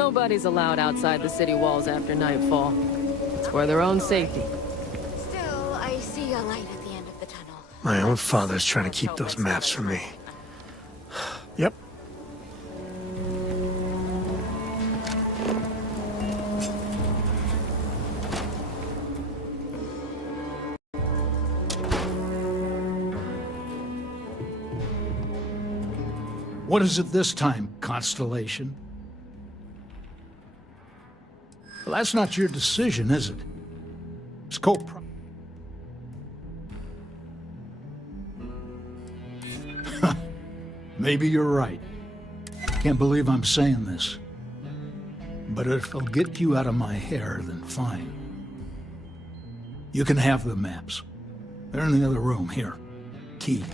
Nobody's allowed outside the city walls after nightfall. It's for their own safety. Still, I see a light at the end of the tunnel. My own father's trying to keep those maps from me. Yep. What is it this time, Constellation? Well, that's not your decision, is it? Scope. Maybe you're right. Can't believe I'm saying this. But if it'll get you out of my hair, then fine. You can have the maps. They're in the other room, here. Key.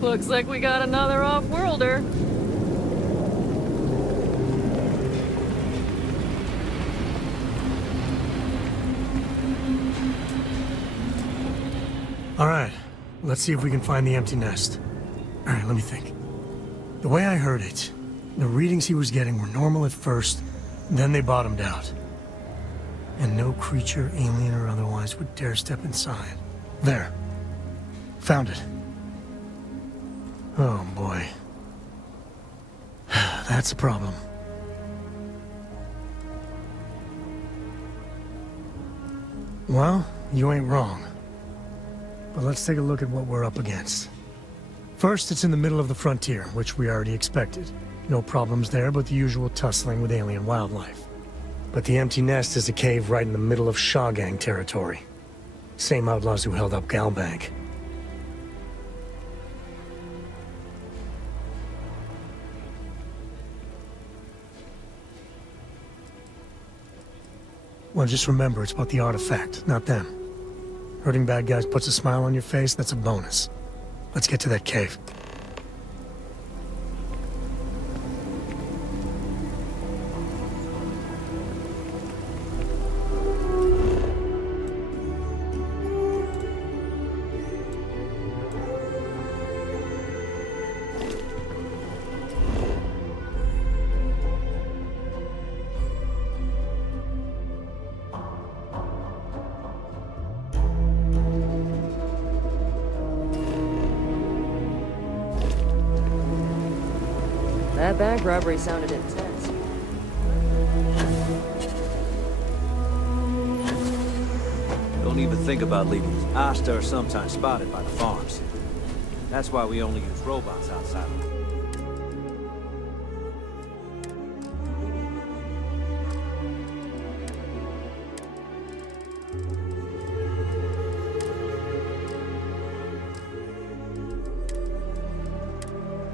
Looks like we got another off-worlder. All right, let's see if we can find the empty nest. All right, let me think. The way I heard it, the readings he was getting were normal at first, then they bottomed out. And no creature, alien or otherwise, would dare step inside. There. Found it. Oh, boy. That's a problem. Well, you ain't wrong. But let's take a look at what we're up against. First, it's in the middle of the frontier, which we already expected. No problems there, but the usual tussling with alien wildlife. But the empty nest is a cave right in the middle of Shawgang territory. Same outlaws who held up Galbank. Well, just remember, it's about the artifact, not them. Hurting bad guys puts a smile on your face, that's a bonus. Let's get to that cave. That bank robbery sounded intense. Don't even think about leaving. Asta are sometimes spotted by the farms. That's why we only use robots outside.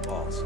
Balls.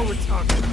Now we're talking.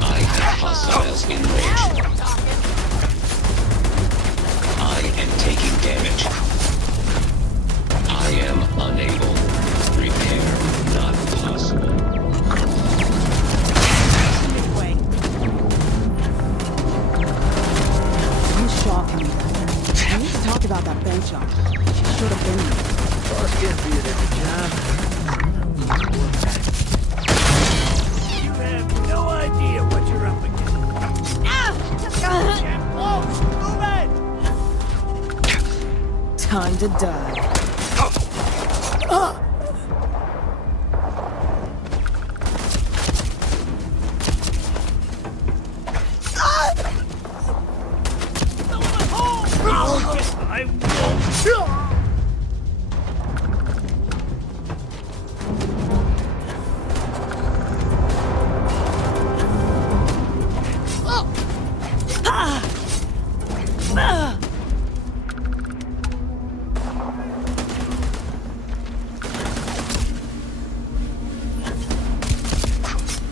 I have hostiles in range. I am taking damage. I am unable. Repair not possible. I'm shocking you. We need to talk about that bench up. She should have been there. Boss can't be at every job. You have no idea what you're up against. Time to die. I won't.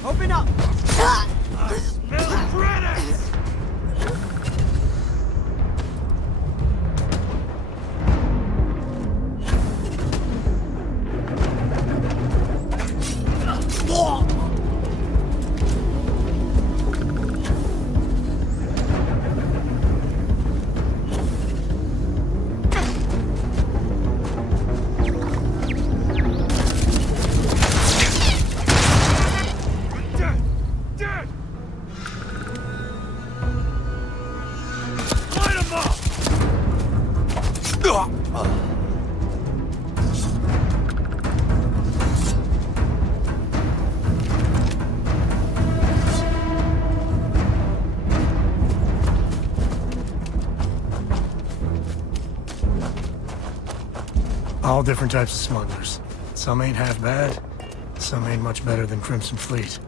Open up! I smell credits! All different types of smugglers. Some ain't half bad, some ain't much better than Crimson Fleet.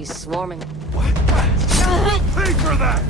be swarming. Pay for that!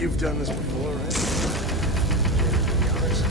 You've done this before, right? To be honest.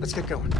Let's get going.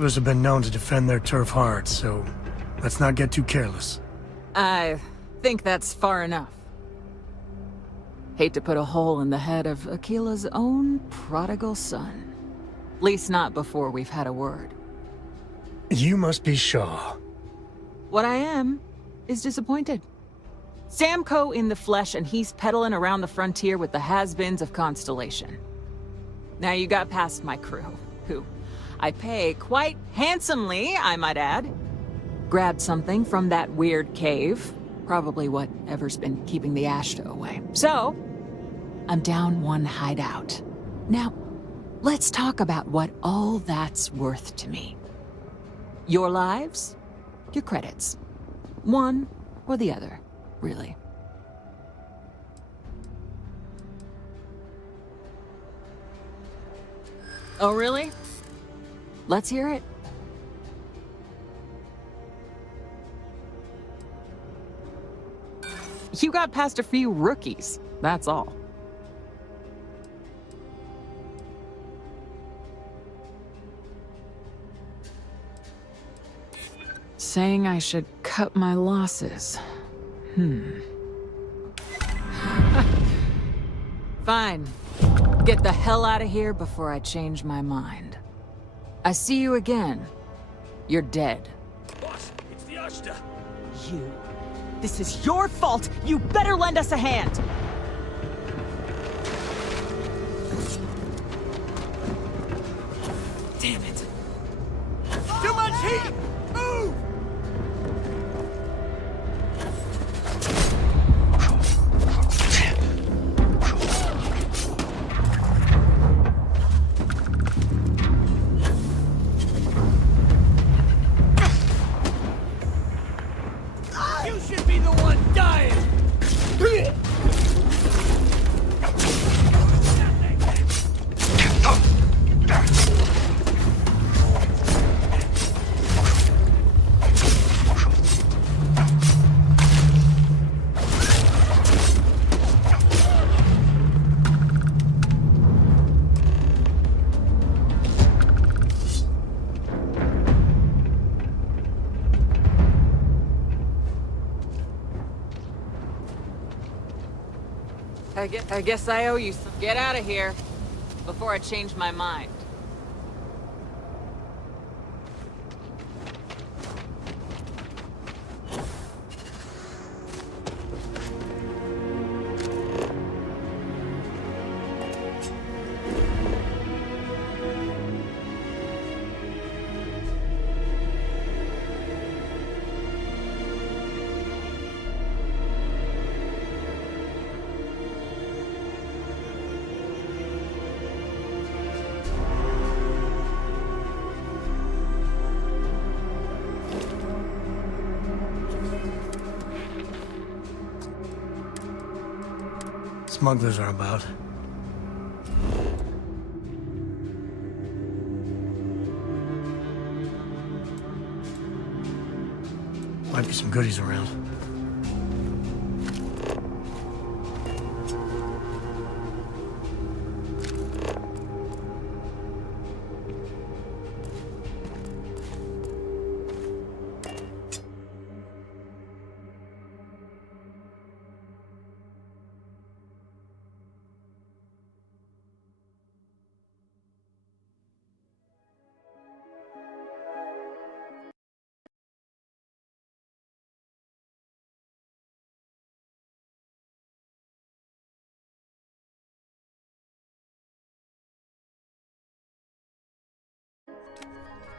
Others have been known to defend their turf hard, so let's not get too careless. I think that's far enough. Hate to put a hole in the head of Akila's own prodigal son. At least not before we've had a word. You must be Shaw. What I am is disappointed. Samco in the flesh, and he's peddling around the frontier with the has-beens of Constellation. Now you got past my crew, who I pay quite handsomely, I might add. Grabbed something from that weird cave. Probably whatever's been keeping the Ashta away. So, I'm down one hideout. Now, let's talk about what all that's worth to me. Your lives, your credits. One or the other, really. Oh, really? Let's hear it. You got past a few rookies, that's all. Saying I should cut my losses. Fine. Get the hell out of here before I change my mind. I see you again. You're dead. Boss, it's the Ashta. You. This is your fault! You better lend us a hand! Damn it. Too much heat! Move! You should be the one dying! I guess I owe you some. Get out of here before I change my mind. Smugglers are about. Might be some goodies around.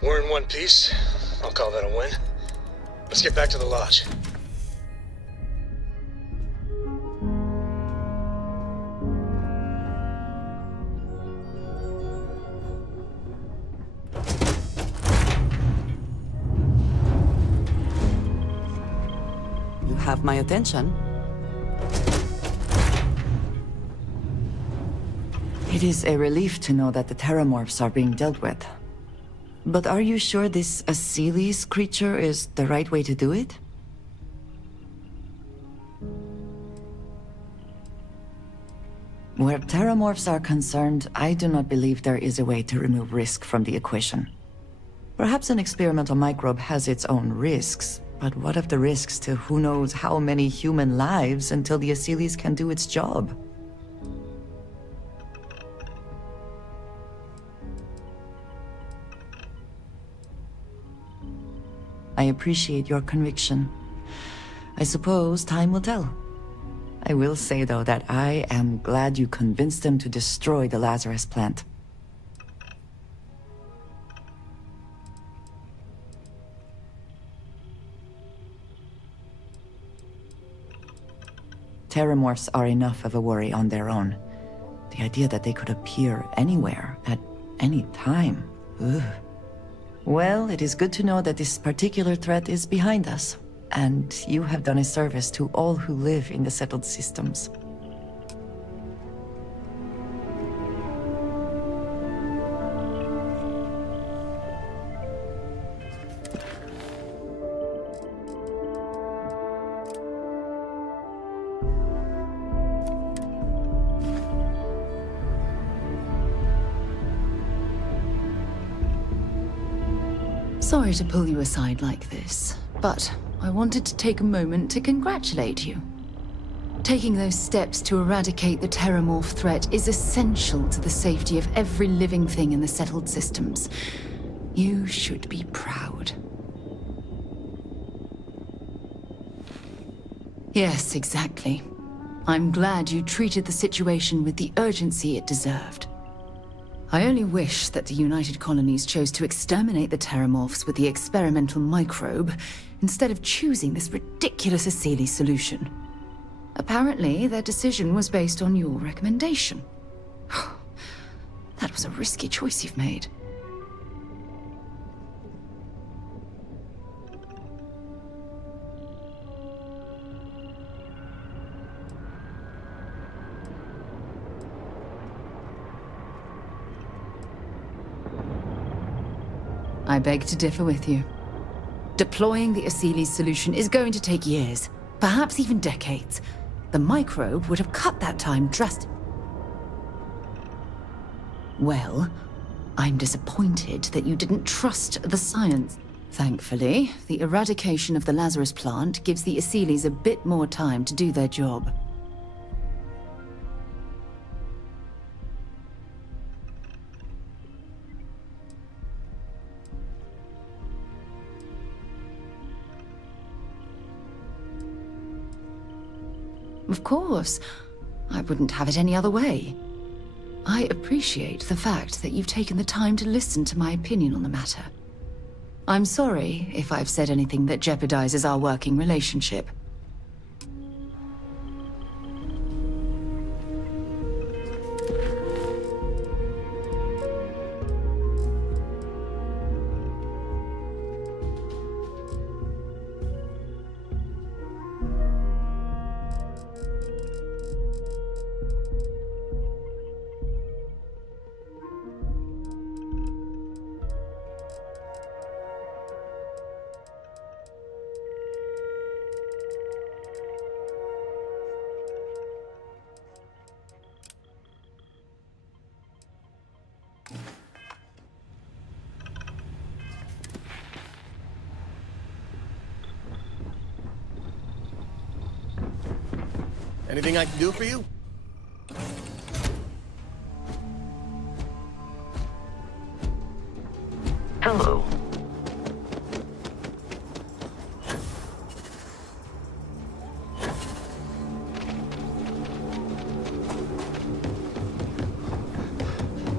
We're in one piece. I'll call that a win. Let's get back to the lodge. You have my attention. It is a relief to know that the Terramorphs are being dealt with. But are you sure this Asilis creature is the right way to do it? Where Terramorphs are concerned, I do not believe there is a way to remove risk from the equation. Perhaps an experimental microbe has its own risks, but what of the risks to who knows how many human lives until the Aciles can do its job? I appreciate your conviction. I suppose time will tell. I will say, though, that I am glad you convinced them to destroy the Lazarus plant. Terramorphs are enough of a worry on their own. The idea that they could appear anywhere, at any time. Ugh. Well, it is good to know that this particular threat is behind us, and you have done a service to all who live in the settled systems. Sorry to pull you aside like this, but I wanted to take a moment to congratulate you. Taking those steps to eradicate the Terramorph threat is essential to the safety of every living thing in the settled systems. You should be proud. Yes, exactly. I'm glad you treated the situation with the urgency it deserved. I only wish that the United Colonies chose to exterminate the Terramorphs with the experimental microbe, instead of choosing this ridiculous Asili solution. Apparently, their decision was based on your recommendation. That was a risky choice you've made. I beg to differ with you. Deploying the Asili solution is going to take years, perhaps even decades. The microbe would have cut that time drastically. Well, I'm disappointed that you didn't trust the science. Thankfully, the eradication of the Lazarus plant gives the Asilis a bit more time to do their job. Of course. I wouldn't have it any other way. I appreciate the fact that you've taken the time to listen to my opinion on the matter. I'm sorry if I've said anything that jeopardizes our working relationship. Anything I can do for you? Hello.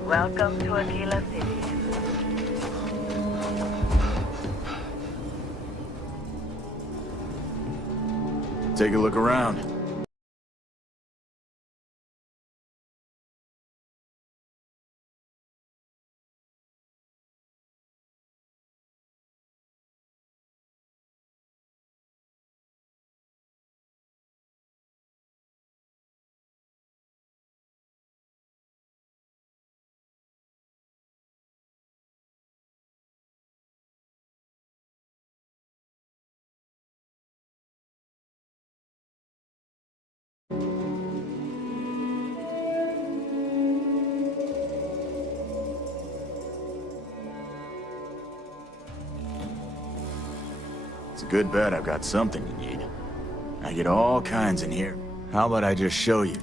Welcome to Aquila City. Take a look around. It's a good bet I've got something you need. I get all kinds in here. How about I just show you?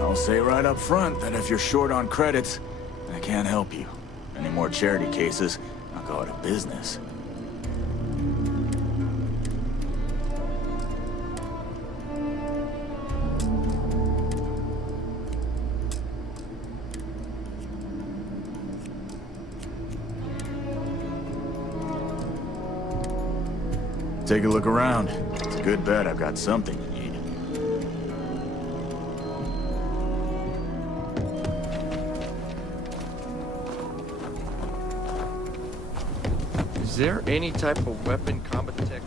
I'll say right up front that if you're short on credits, I can't help you. Any more charity cases, I'll go out of business. Take a look around. It's a good bet I've got something you need. Is there any type of weapon combat tech?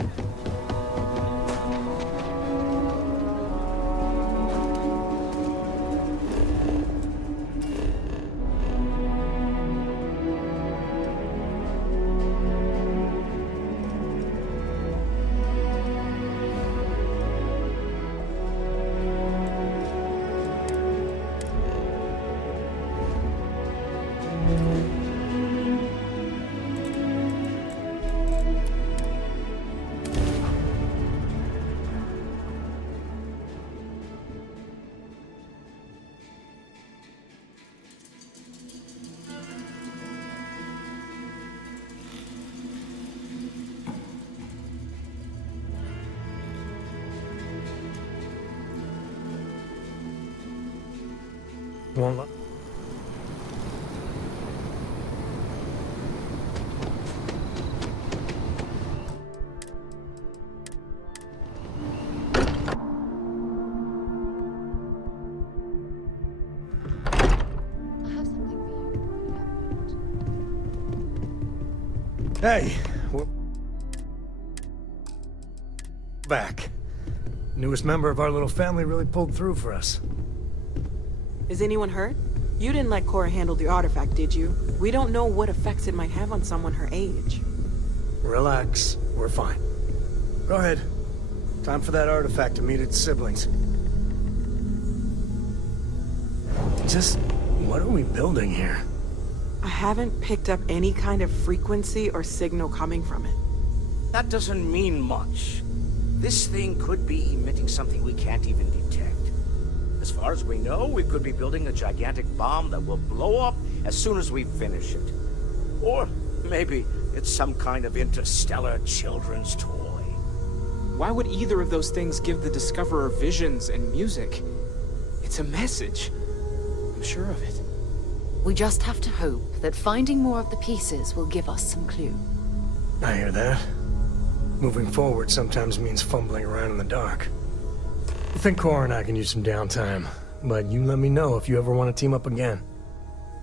Won't let... I have something for you. Hey, we're back. Newest member of our little family really pulled through for us. Is anyone hurt? You didn't let Cora handle the artifact, did you? We don't know what effects it might have on someone her age. Relax, we're fine. Go ahead. Time for that artifact to meet its siblings. Just, what are we building here? I haven't picked up any kind of frequency or signal coming from it. That doesn't mean much. This thing could be emitting something we can't even detect. As far as we know, we could be building a gigantic bomb that will blow up as soon as we finish it. Or maybe it's some kind of interstellar children's toy. Why would either of those things give the Discoverer visions and music? It's a message. I'm sure of it. We just have to hope that finding more of the pieces will give us some clue. I hear that. Moving forward sometimes means fumbling around in the dark. I think Cora and I can use some downtime, but you let me know if you ever want to team up again.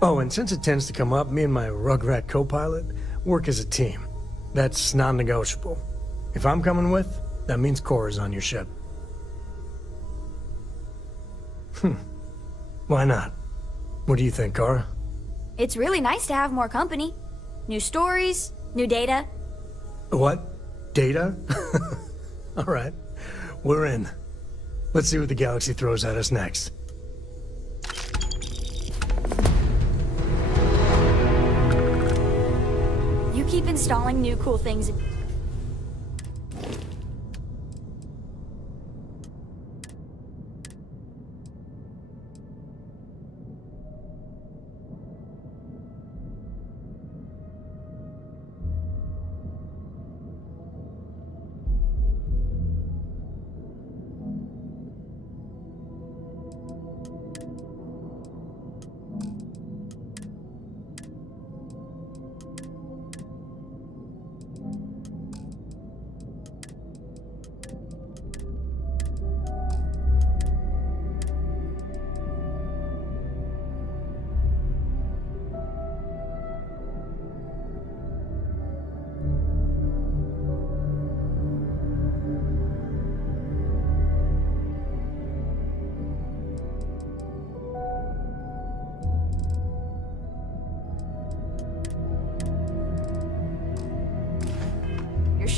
Oh, and since it tends to come up, me and my Rugrat co-pilot work as a team. That's non-negotiable. If I'm coming with, that means Cora's on your ship. Why not? What do you think, Cora? It's really nice to have more company. New stories, new data. What? Data? All right. We're in. Let's see what the galaxy throws at us next. You keep installing new cool things.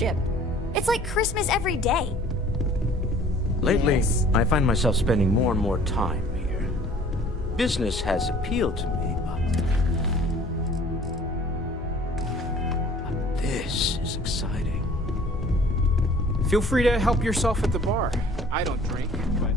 ship. It's like Christmas every day. Lately, I find myself spending more and more time here. Business has appealed to me, but this is exciting. Feel free to help yourself at the bar. I don't drink, but...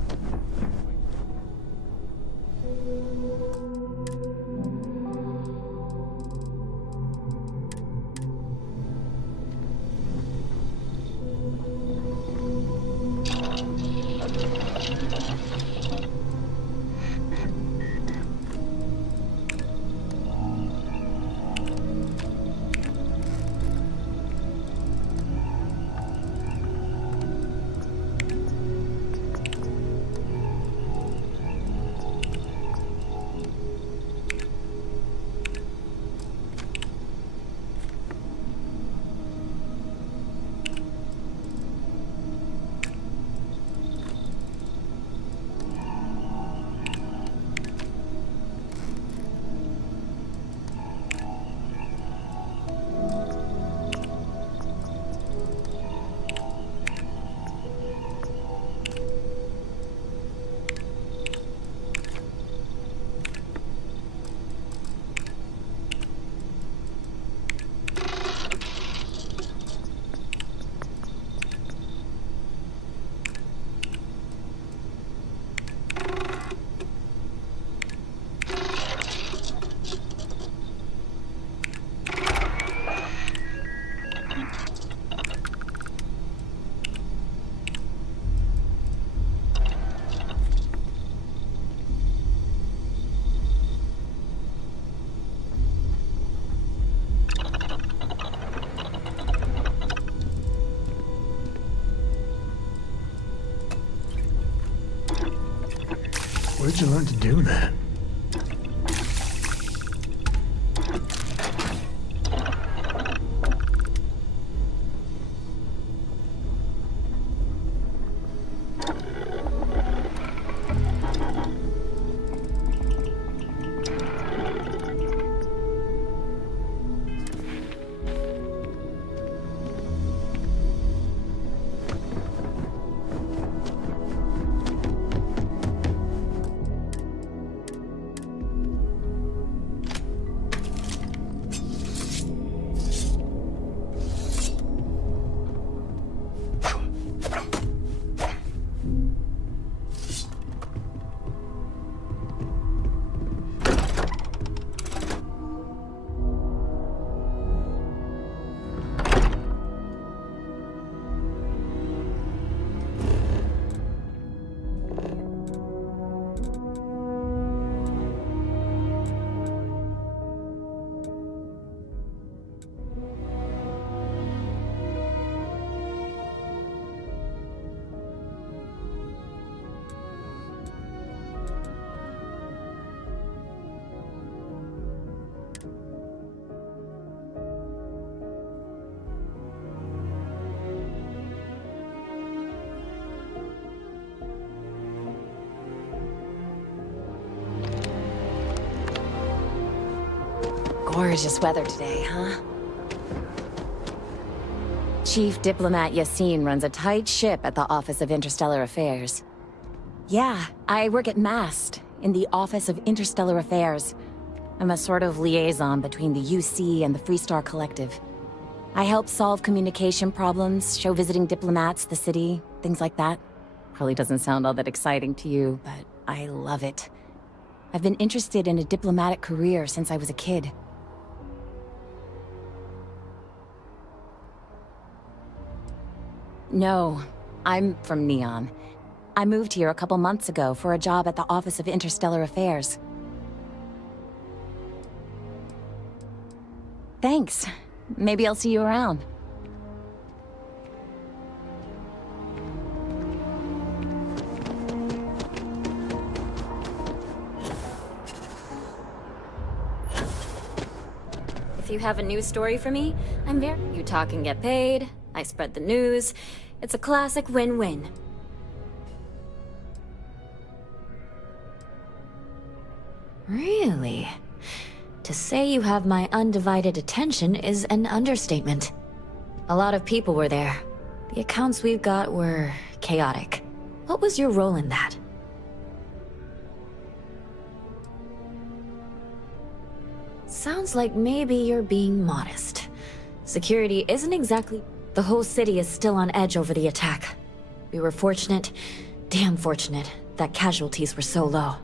Where'd you learn to do that? Gorgeous weather today, huh? Chief Diplomat Yassine runs a tight ship at the Office of Interstellar Affairs. Yeah, I work at MAST, in the Office of Interstellar Affairs. I'm a sort of liaison between the UC and the Freestar Collective. I help solve communication problems, show visiting diplomats the city, things like that. Probably doesn't sound all that exciting to you, but I love it. I've been interested in a diplomatic career since I was a kid. No, I'm from Neon. I moved here a couple months ago for a job at the Office of Interstellar Affairs. Thanks. Maybe I'll see you around. If you have a news story for me, I'm there. You talk and get paid. I spread the news. It's a classic win-win. Really? To say you have my undivided attention is an understatement. A lot of people were there. The accounts we've got were chaotic. What was your role in that? Sounds like maybe you're being modest. Security isn't exactly... The whole city is still on edge over the attack. We were fortunate, damn fortunate, that casualties were so low.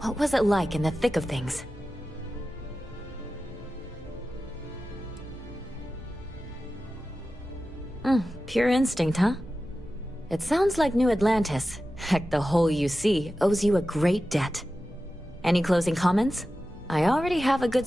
What was it like in the thick of things? Pure instinct, huh? It sounds like New Atlantis, heck, the whole UC, owes you a great debt. Any closing comments? I already have a good...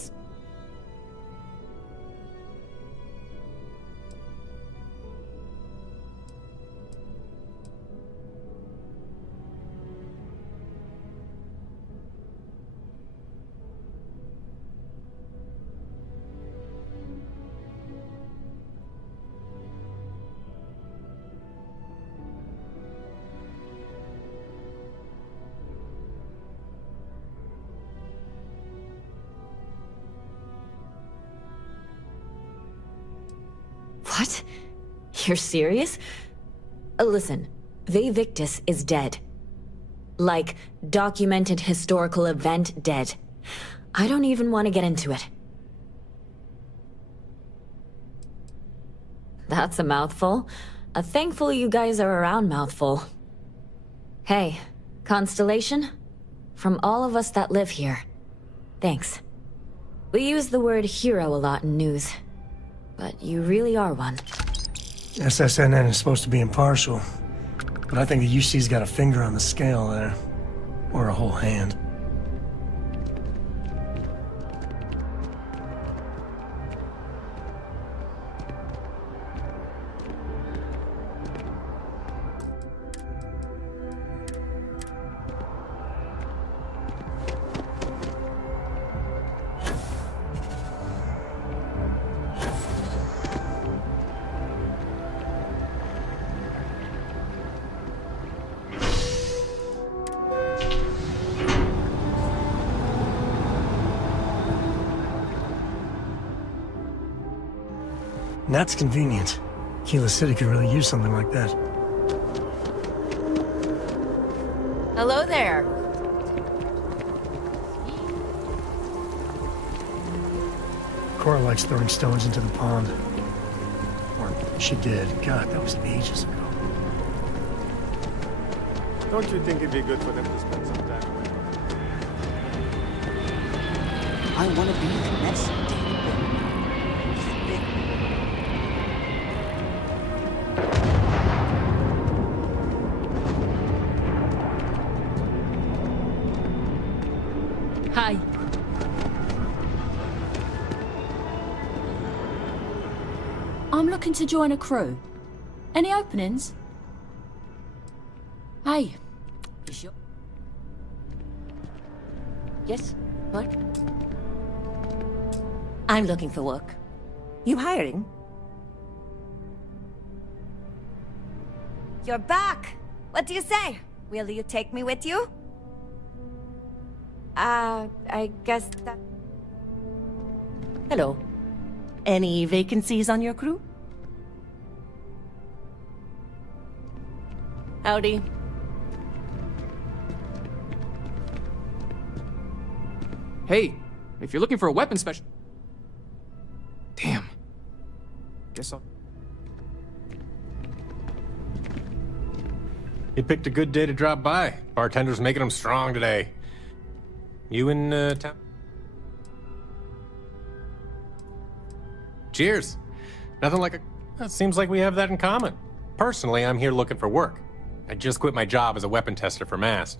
What? You're serious? Listen, Vivictus is dead. Like, documented historical event dead. I don't even want to get into it. That's a mouthful. A thankful you guys are around mouthful. Hey, Constellation? From all of us that live here, thanks. We use the word hero a lot in news. But you really are one. SSNN is supposed to be impartial, but I think the UC's got a finger on the scale there. Or a whole hand. That's convenient. Kila City could really use something like that. Hello there. Cora likes throwing stones into the pond. Or she did. God, that was ages ago. Don't you think it'd be good for them to spend some time away? I want to be the next Hi. I'm looking to join a crew. Any openings? Hey. Yes? What? I'm looking for work. You hiring? You're back! What do you say? Will you take me with you? I guess that... Hello. Any vacancies on your crew? Howdy. Hey, if you're looking for a weapon special... Damn. Guess I'll... You picked a good day to drop by. Bartender's making them strong today. You in, town? Cheers. Nothing like a... It seems like we have that in common. Personally, I'm here looking for work. I just quit my job as a weapon tester for Mast.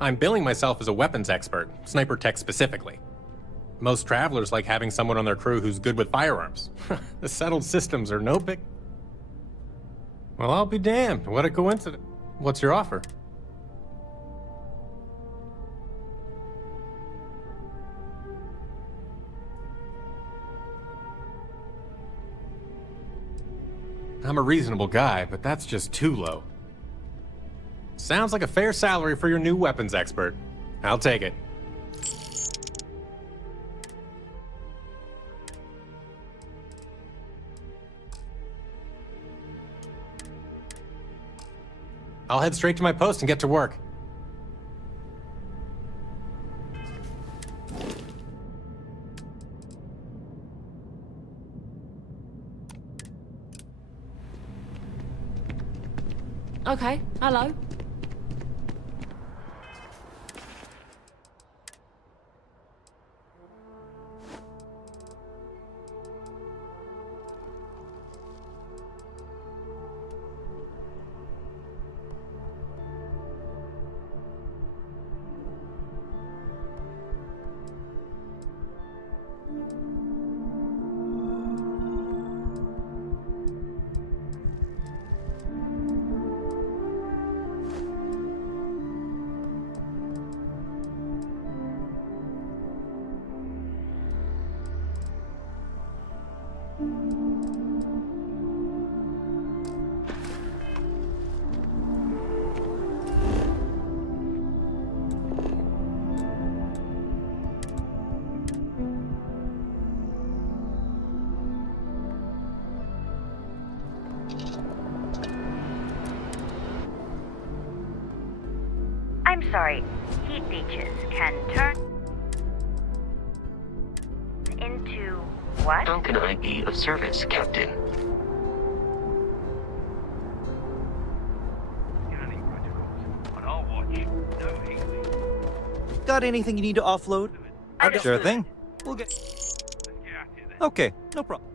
I'm billing myself as a weapons expert, sniper tech specifically. Most travelers like having someone on their crew who's good with firearms. The settled systems are no big... Well, I'll be damned. What a coincidence. What's your offer? I'm a reasonable guy, but that's just too low. Sounds like a fair salary for your new weapons expert. I'll take it. I'll head straight to my post and get to work. Okay, hello. I'm sorry, heat leeches can turn into what? How can I be of service, Captain? Got anything you need to offload? Sure thing. We'll get... Okay, no problem.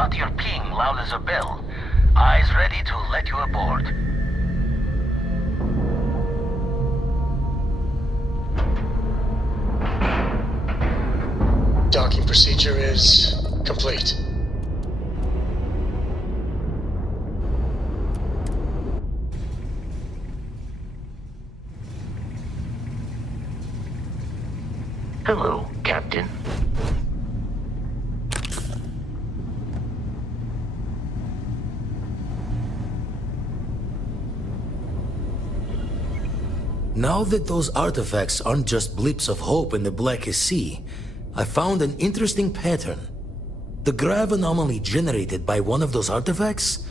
got your ping loud as a bell. Eyes ready to let you aboard. Docking procedure is complete. Hello, Captain. Now that those artifacts aren't just blips of hope in the Blackest Sea, I found an interesting pattern. The grav anomaly generated by one of those artifacts,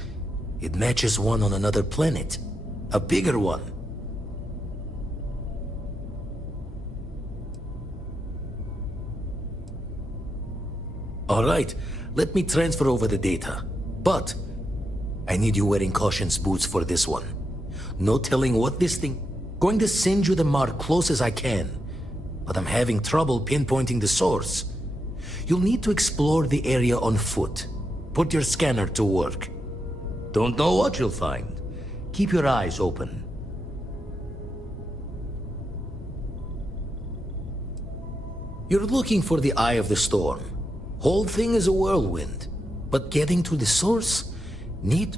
it matches one on another planet. A bigger one. Alright, let me transfer over the data. But, I need you wearing caution's boots for this one. No telling what this thing... Going to send you the mark close as I can, but I'm having trouble pinpointing the source. You'll need to explore the area on foot. Put your scanner to work. Don't know what you'll find. Keep your eyes open. You're looking for the eye of the storm. Whole thing is a whirlwind, but getting to the source, need...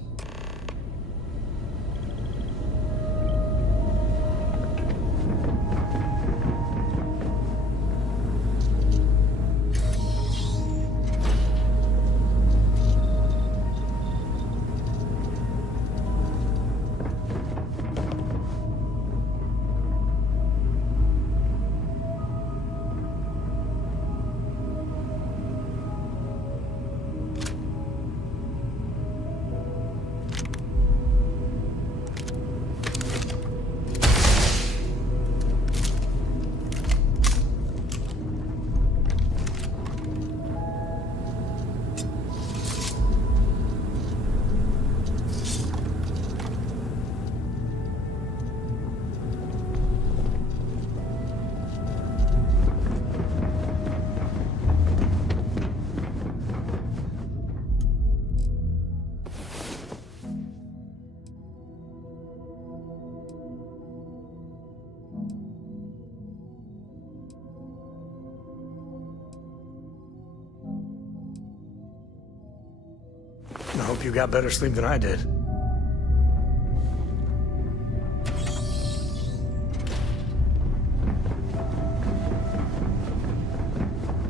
I hope you got better sleep than I did.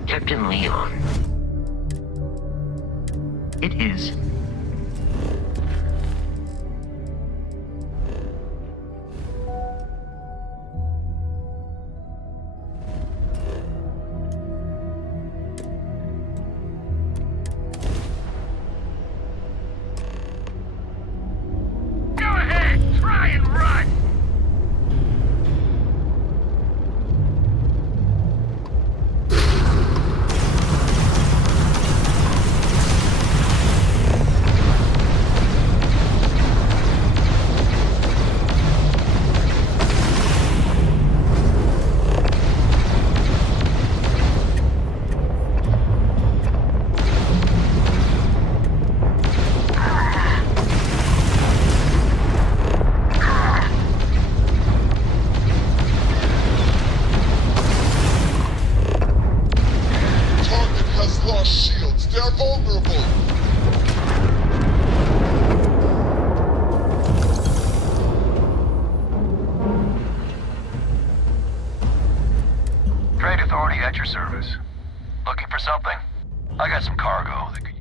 Captain Leon. It is. At your service. Looking for something? I got some cargo that could...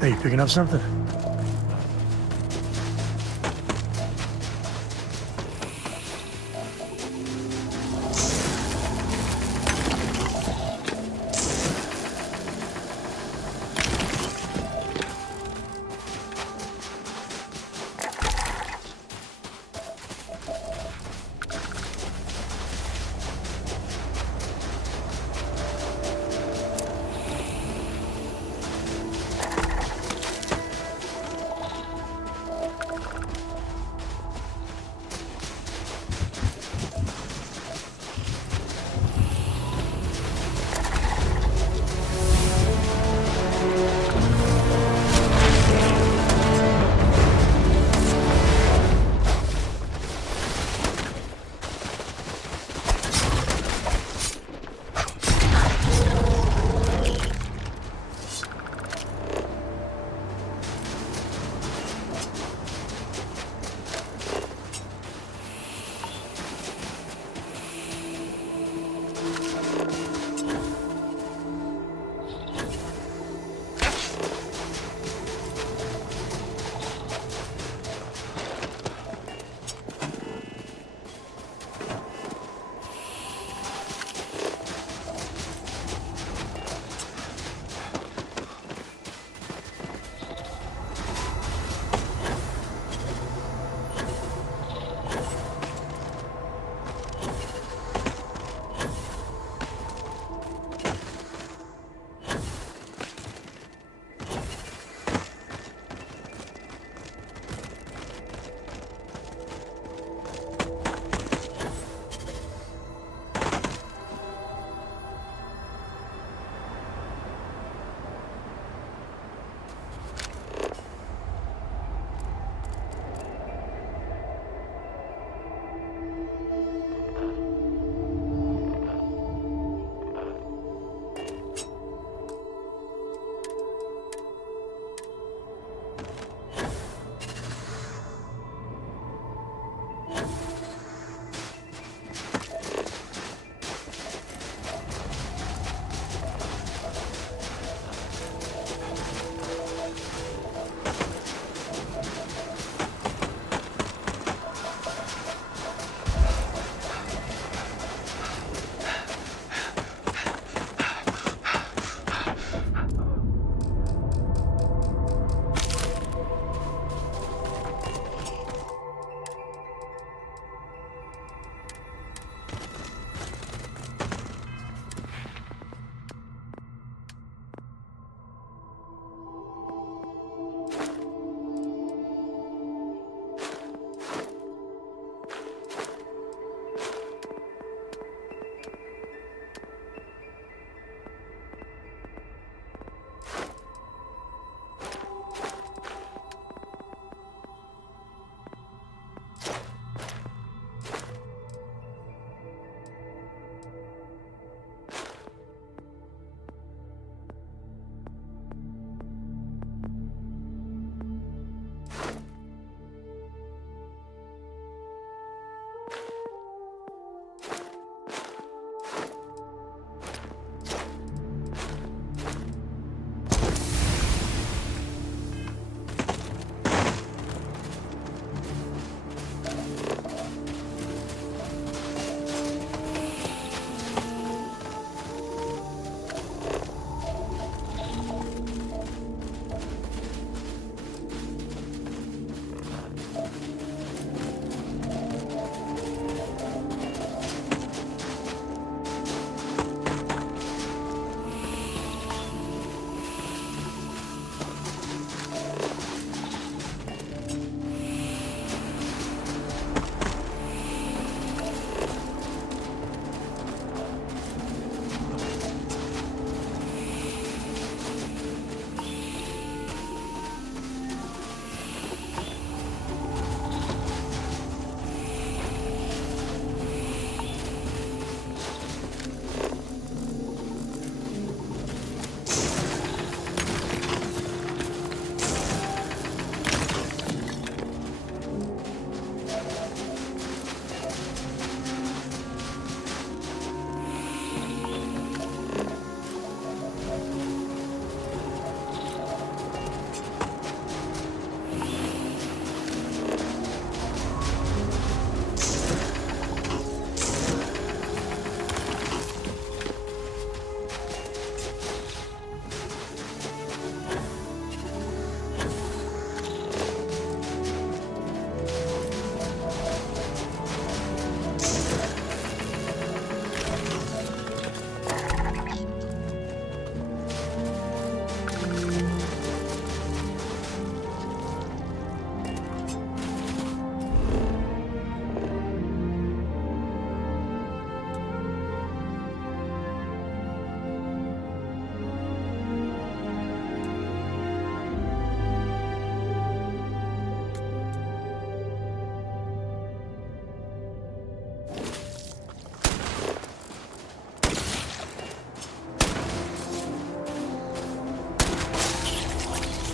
Hey, you picking up something?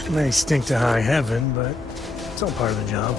May stink to high heaven, but it's all part of the job.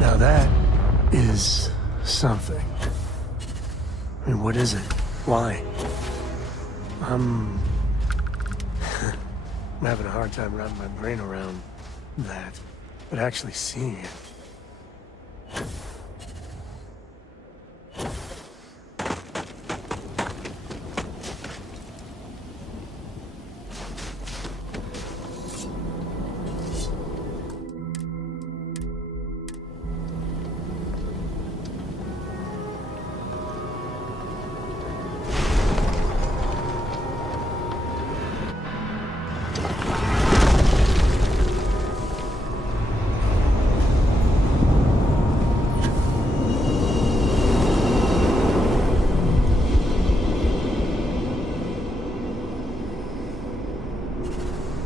Now that is something. I mean, what is it? Why? I'm having a hard time wrapping my brain around that, but actually seeing it.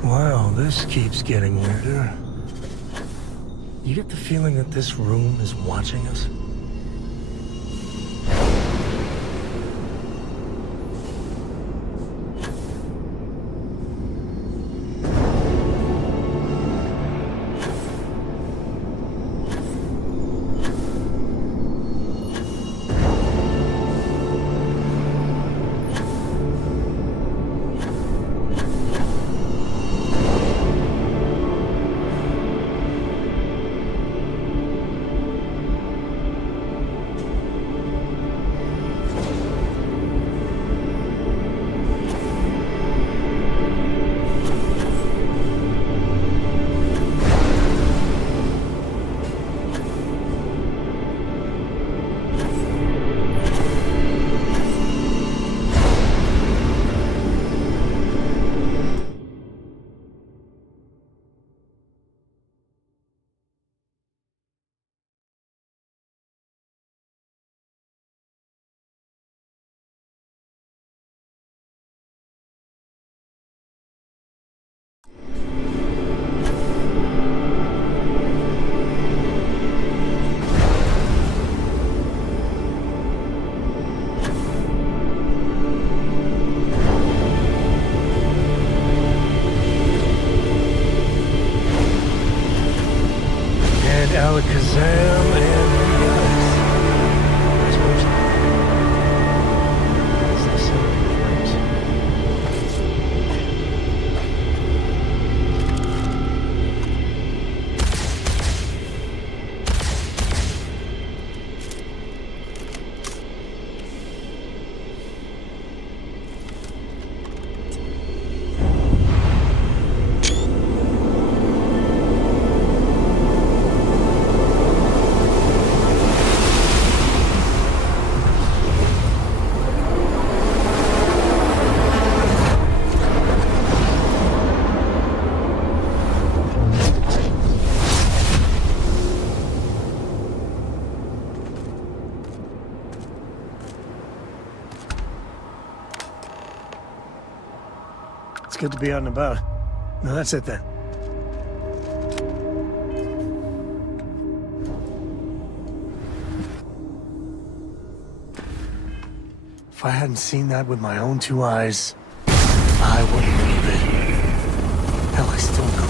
Wow, this keeps getting weirder. You get the feeling that this room is watching us? Alakazam and Leonidas. I suppose. That's the sound of flames. It's good to be out and about. No, that's it then. If I hadn't seen that with my own two eyes, I wouldn't believe it. Hell, I still don't.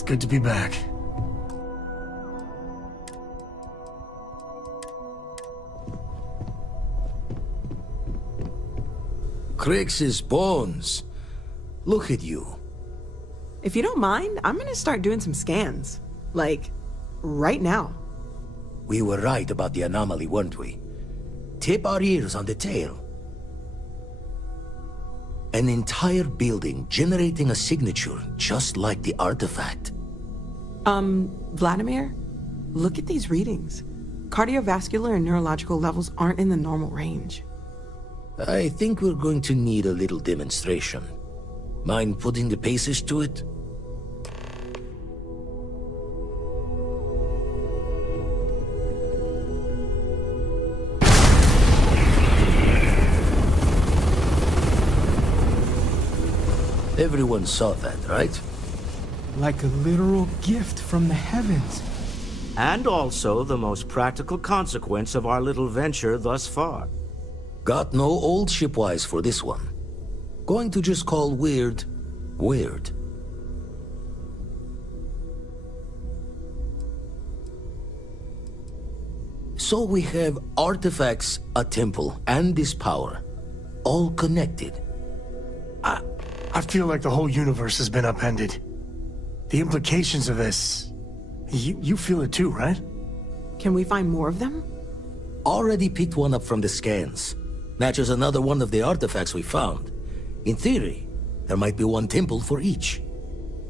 It's good to be back. Crix's bones. Look at you. If you don't mind, I'm gonna start doing some scans. Like, right now. We were right about the anomaly, weren't we? Tip our ears on the tail. An entire building generating a signature just like the artifact. Vladimir, look at these readings. Cardiovascular and neurological levels aren't in the normal range. I think we're going to need a little demonstration. Mind putting the paces to it? Everyone saw that, right? Like a literal gift from the heavens. And also the most practical consequence of our little venture thus far. Got no old shipwise for this one. Going to just call weird, weird. So we have artifacts, a temple, and this power. All connected. I feel like the whole universe has been upended. The implications of this... You feel it too, right? Can we find more of them? Already picked one up from the scans. Matches another one of the artifacts we found. In theory, there might be one temple for each.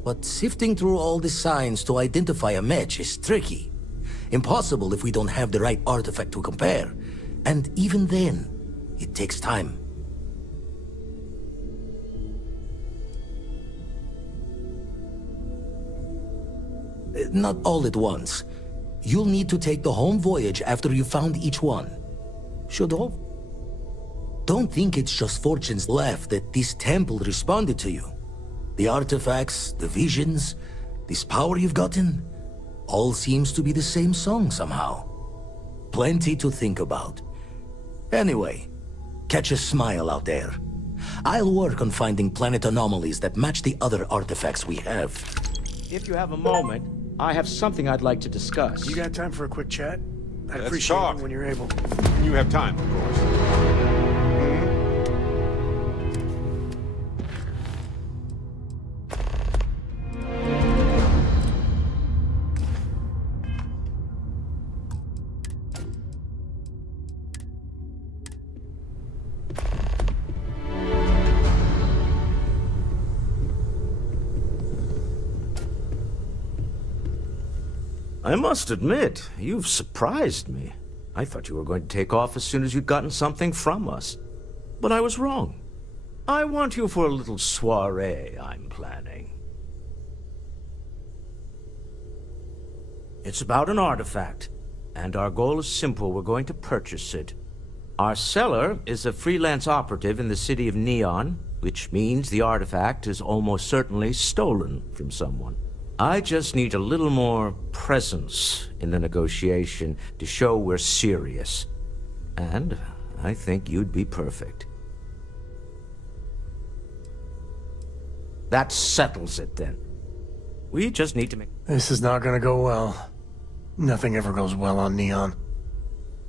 But sifting through all the signs to identify a match is tricky. Impossible if we don't have the right artifact to compare. And even then, it takes time. Not all at once. You'll need to take the home voyage after you found each one. Should hope. Don't think it's just fortunes left that this temple responded to you. The artifacts, the visions, this power you've gotten, all seems to be the same song somehow. Plenty to think about. Anyway, catch a smile out there. I'll work on finding planet anomalies that match the other artifacts we have. If you have a moment, I have something I'd like to discuss. You got time for a quick chat? I'd Let's appreciate talk. it when you're able. When you have time, of course. I must admit, you've surprised me. I thought you were going to take off as soon as you'd gotten something from us. But I was wrong. I want you for a little soiree I'm planning. It's about an artifact, and our goal is simple. We're going to purchase it. Our seller is a freelance operative in the city of Neon, which means the artifact is almost certainly stolen from someone. I just need a little more presence in the negotiation to show we're serious. And I think you'd be perfect. That settles it then. We just need to make... This is not gonna go well. Nothing ever goes well on Neon.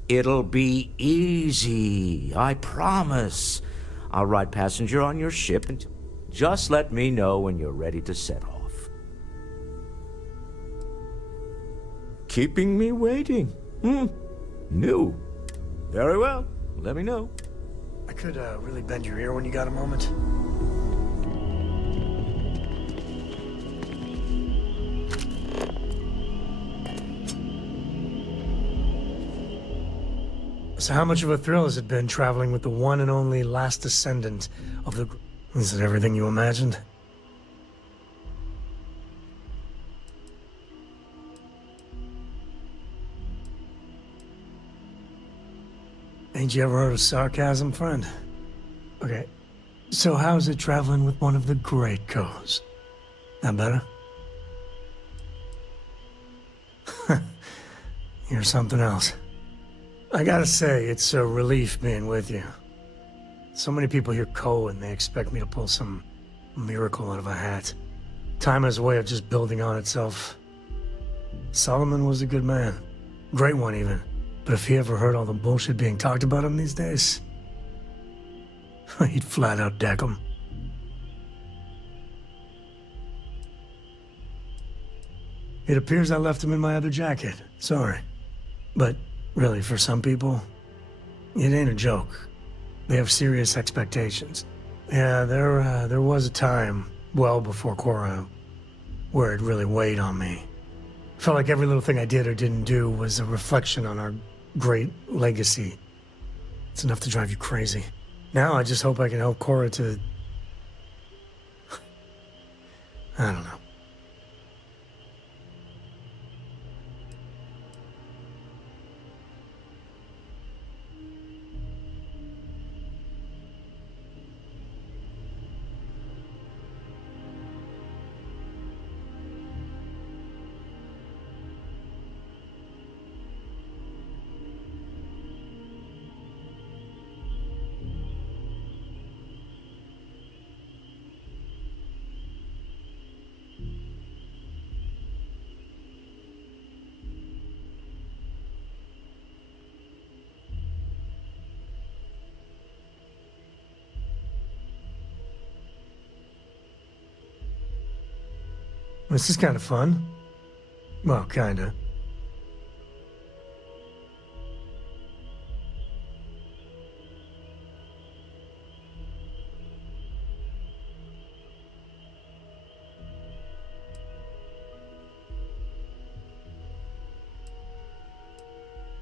It'll be easy, I promise. I'll ride passenger on your ship and just let me know when you're ready to set off. Keeping me waiting. New. Very well. Let me know. I could really bend your ear when you got a moment. So how much of a thrill has it been traveling with the one and only last descendant of the... Is it everything you imagined? Ain't you ever heard of sarcasm, friend? Okay, so how's it traveling with one of the Great Co's? That better? You're something else. I gotta say, it's a relief being with you. So many people hear Co and they expect me to pull some miracle out of a hat. Time has a way of just building on itself. Solomon was a good man. Great one, even. But if he ever heard all the bullshit being talked about him these days, he'd flat out deck him. It appears I left him in my other jacket. Sorry. But really, for some people, it ain't a joke. They have serious expectations. Yeah, there was a time, well before Cora, where it really weighed on me. Felt like every little thing I did or didn't do was a reflection on our great legacy. It's enough to drive you crazy. Now I just hope I can help Cora to... I don't know. This is kind of fun. Well, kinda.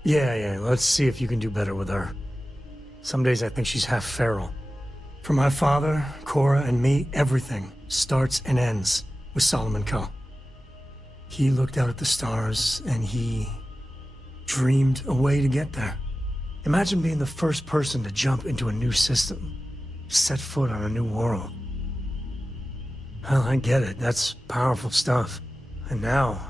Yeah, let's see if you can do better with her. Some days I think she's half feral. For my father, Cora, and me, everything starts and ends with Solomon Kal. He looked out at the stars, and he dreamed a way to get there. Imagine being the first person to jump into a new system, set foot on a new world. Well, I get it. That's powerful stuff. And now...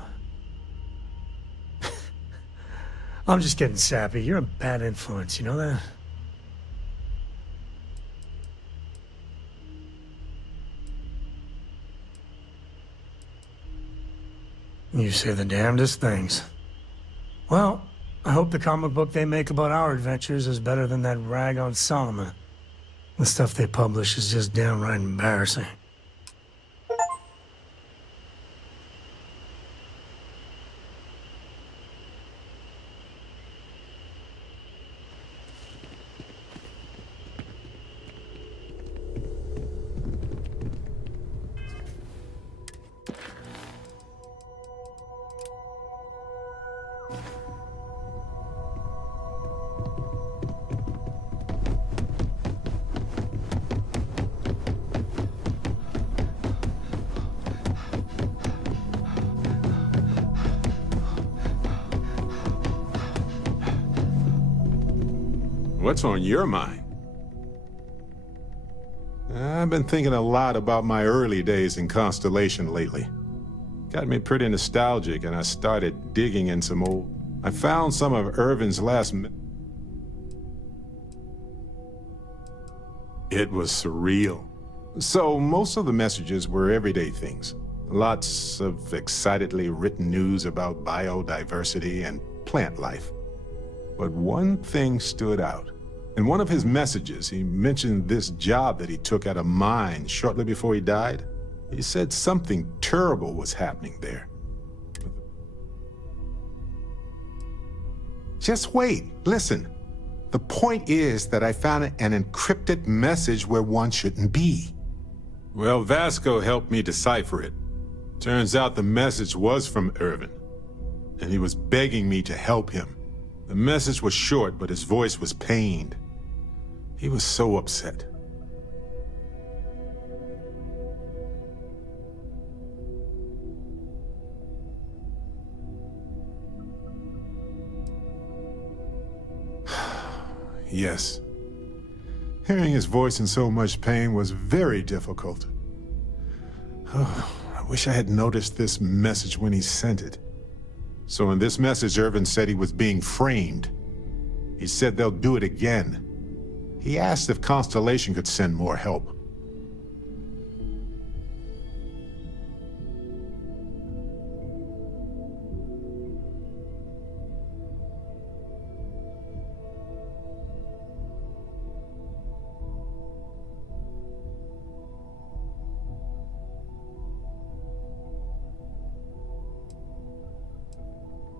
I'm just getting sappy. You're a bad influence, you know that? You say the damnedest things. Well, I hope the comic book they make about our adventures is better than that rag on Solomon. The stuff they publish is just downright embarrassing. What's on your mind? I've been thinking a lot about my early days in Constellation lately. Got me pretty nostalgic, and I started digging in some old... I found some of Irvin's last... It was surreal. So most of the messages were everyday things. Lots of excitedly written news about biodiversity and plant life. But one thing stood out. In one of his messages, he mentioned this job that he took at a mine shortly before he died. He said something terrible was happening there. Just wait, listen. The point is that I found an encrypted message where one shouldn't be. Well, Vasco helped me decipher it. Turns out the message was from Irvin, and he was begging me to help him. The message was short, but his voice was pained. He was so upset. Yes. Hearing his voice in so much pain was very difficult. Oh, I wish I had noticed this message when he sent it. So in this message, Irvin said he was being framed. He said they'll do it again. He asked if Constellation could send more help.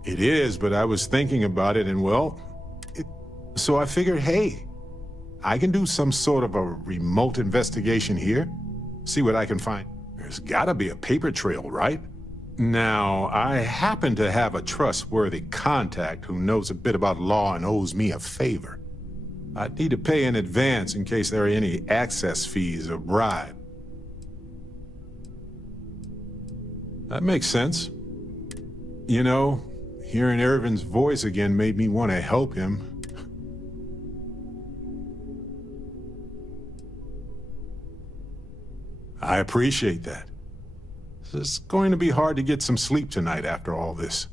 It is, but I was thinking about it and well, so I figured, hey, I can do some sort of a remote investigation here. See what I can find. There's gotta be a paper trail, right? Now, I happen to have a trustworthy contact who knows a bit about law and owes me a favor. I'd need to pay in advance in case there are any access fees or bribe. That makes sense. You know, hearing Irvin's voice again made me want to help him. I appreciate that. It's going to be hard to get some sleep tonight after all this.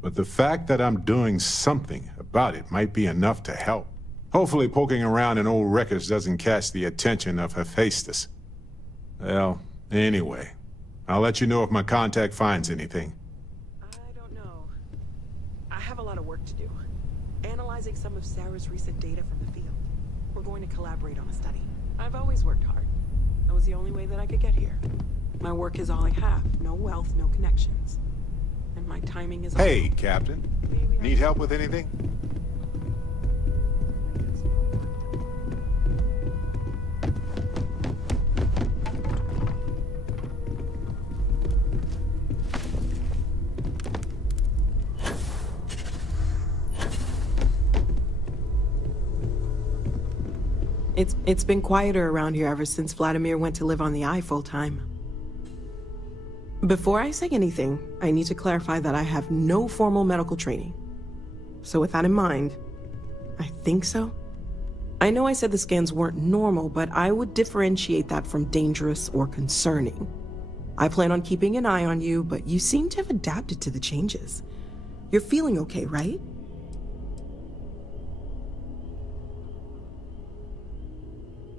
But the fact that I'm doing something about it might be enough to help. Hopefully poking around in old records doesn't catch the attention of Hephaestus. Well, anyway, I'll let you know if my contact finds anything. I don't know. I have a lot of work to do. Analyzing some of Sarah's recent data from the field. We're going to collaborate on a study. I've always worked hard. That was the only way that I could get here. My work is all I have. No wealth, no connections. And my timing is... Hey, Captain. Need help with anything? It's been quieter around here ever since Vladimir went to live on the Eye full-time. Before I say anything, I need to clarify that I have no formal medical training. So with that in mind, I think so. I know I said the scans weren't normal, but I would differentiate that from dangerous or concerning. I plan on keeping an eye on you, but you seem to have adapted to the changes. You're feeling okay, right?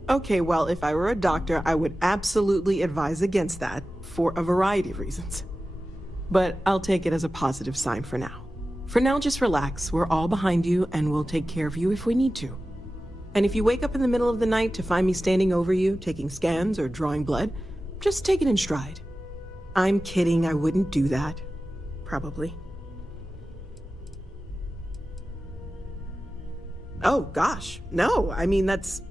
Okay, well, if I were a doctor, I would absolutely advise against that, for a variety of reasons. But I'll take it as a positive sign for now. For now, just relax. We're all behind you, and we'll take care of you if we need to. And if you wake up in the middle of the night to find me standing over you, taking scans or drawing blood, just take it in stride. I'm kidding, I wouldn't do that. Probably. Oh, gosh. No, I mean, that's...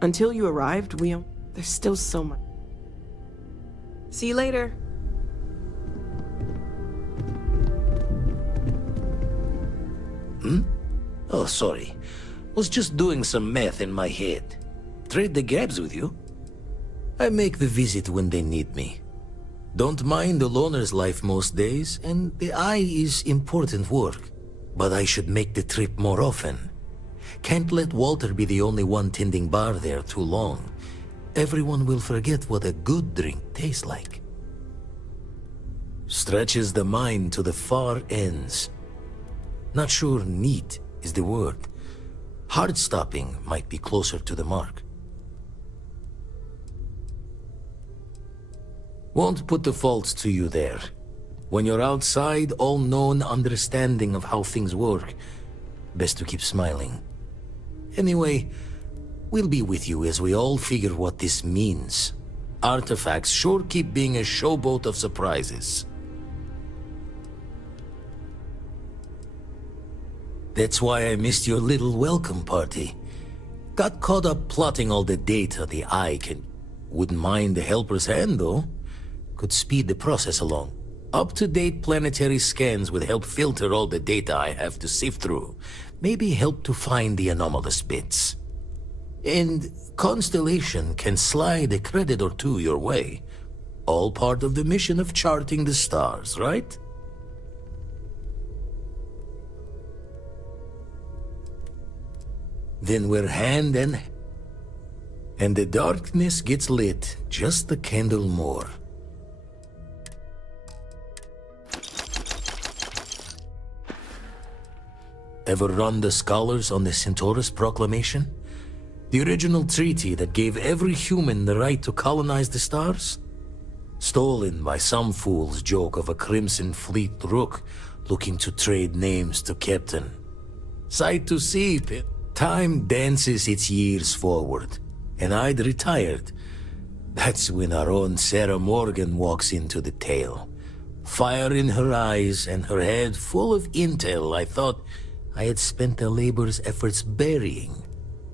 Until you arrived, there's still so much. See you later. Oh, sorry. Was just doing some math in my head. Trade the grabs with you? I make the visit when they need me. Don't mind the loner's life most days, and the Eye is important work. But I should make the trip more often. Can't let Walter be the only one tending bar there too long. Everyone will forget what a good drink tastes like. Stretches the mind to the far ends. Not sure neat is the word. Hard-stopping might be closer to the mark. Won't put the fault to you there. When you're outside all-known understanding of how things work, best to keep smiling. Anyway, we'll be with you as we all figure what this means. Artifacts sure keep being a showboat of surprises. That's why I missed your little welcome party. Got caught up plotting all the data the Eye can. Wouldn't mind a helper's hand, though. Could speed the process along. Up-to-date planetary scans would help filter all the data I have to sift through. Maybe help to find the anomalous bits. And Constellation can slide a credit or two your way. All part of the mission of charting the stars, right? Then we're hand in hand. And the darkness gets lit just a candle more. Ever run the scholars on the Centaurus Proclamation? The original treaty that gave every human the right to colonize the stars? Stolen by some fool's joke of a Crimson Fleet rook looking to trade names to Captain. Sight to see, Pip. Time dances its years forward, and I'd retired. That's when our own Sarah Morgan walks into the tale. Fire in her eyes and her head full of intel I thought I had spent the labor's efforts burying.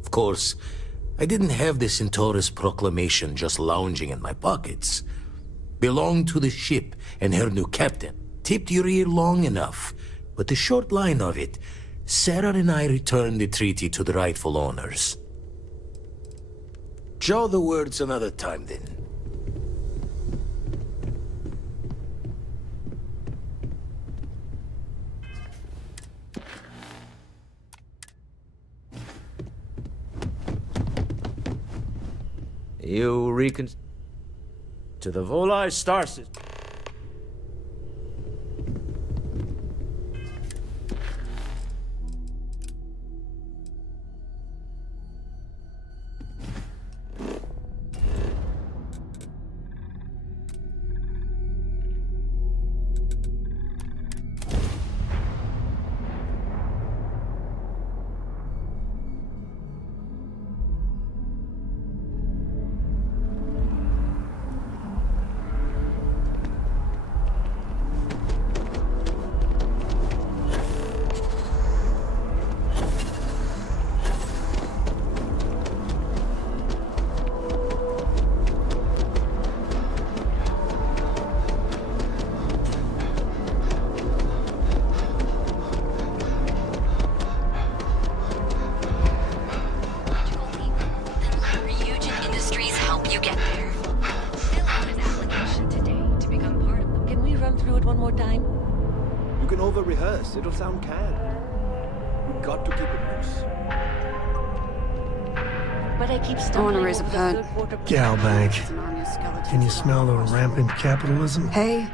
Of course, I didn't have the Centaurus proclamation just lounging in my pockets. Belonged to the ship and her new captain. Tipped your ear long enough, but the short line of it, Sarah and I returned the treaty to the rightful owners. Jaw the words another time, then. You to the Volai star system. It'll sound canned. We've got to keep it loose. But I keep I want to raise a pet. Galbank. Can you smell the rampant capitalism? Hey.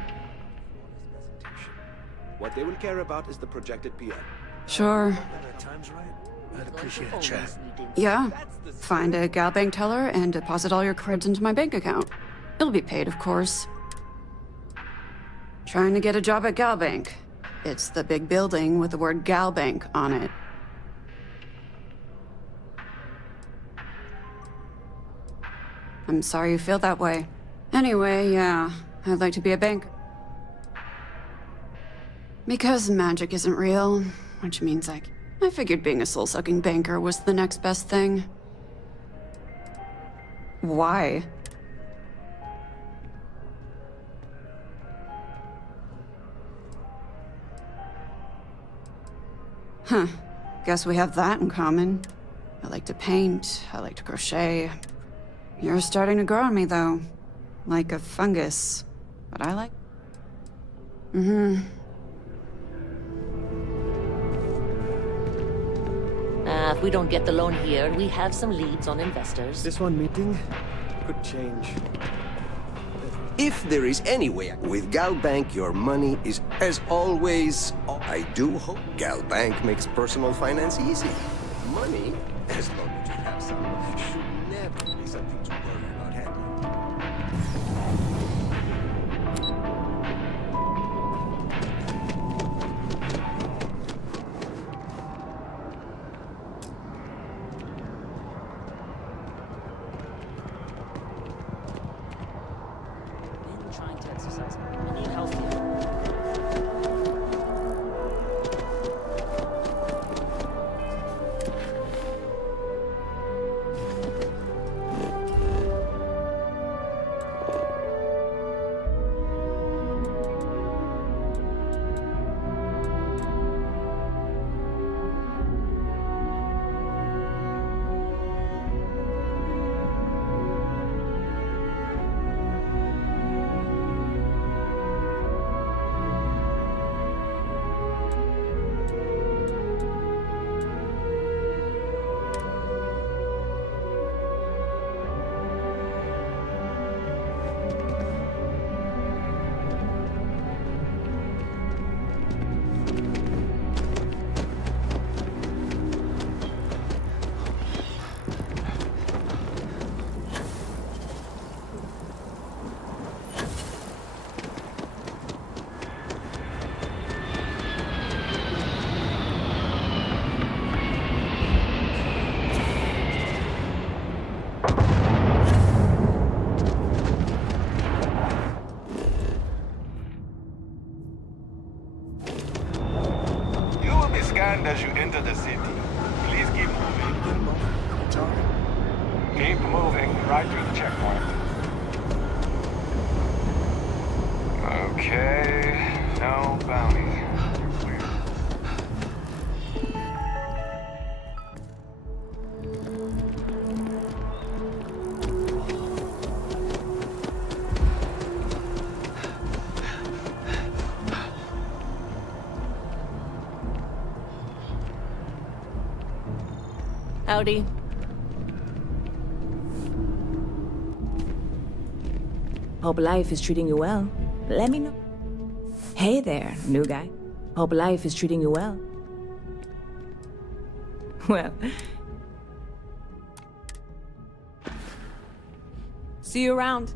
What they will care about is the projected PM. Sure. I'd appreciate a chat. Yeah. Find a Galbank teller and deposit all your creds into my bank account. It'll be paid, of course. Trying to get a job at Galbank. It's the big building with the word Galbank on it. I'm sorry you feel that way. Anyway, yeah, I'd like to be a banker. Because magic isn't real, which means I figured being a soul-sucking banker was the next best thing. Why? Huh. Guess we have that in common. I like to paint, I like to crochet. You're starting to grow on me, though. Like a fungus. But I like... If we don't get the loan here, we have some leads on investors. This one meeting could change. If there is any way, with Galbank, your money is, as always, I do hope Galbank makes personal finance easy. Money, as long as you have some, should never be something to worry about handling. Trying to exercise. I need healthier. scanned as you enter the city. Please keep moving. Keep moving right through the checkpoint. Okay, no bounties. Howdy. Hope life is treating you well. Let me know. Hey there, new guy. Hope life is treating you well. Well. See you around.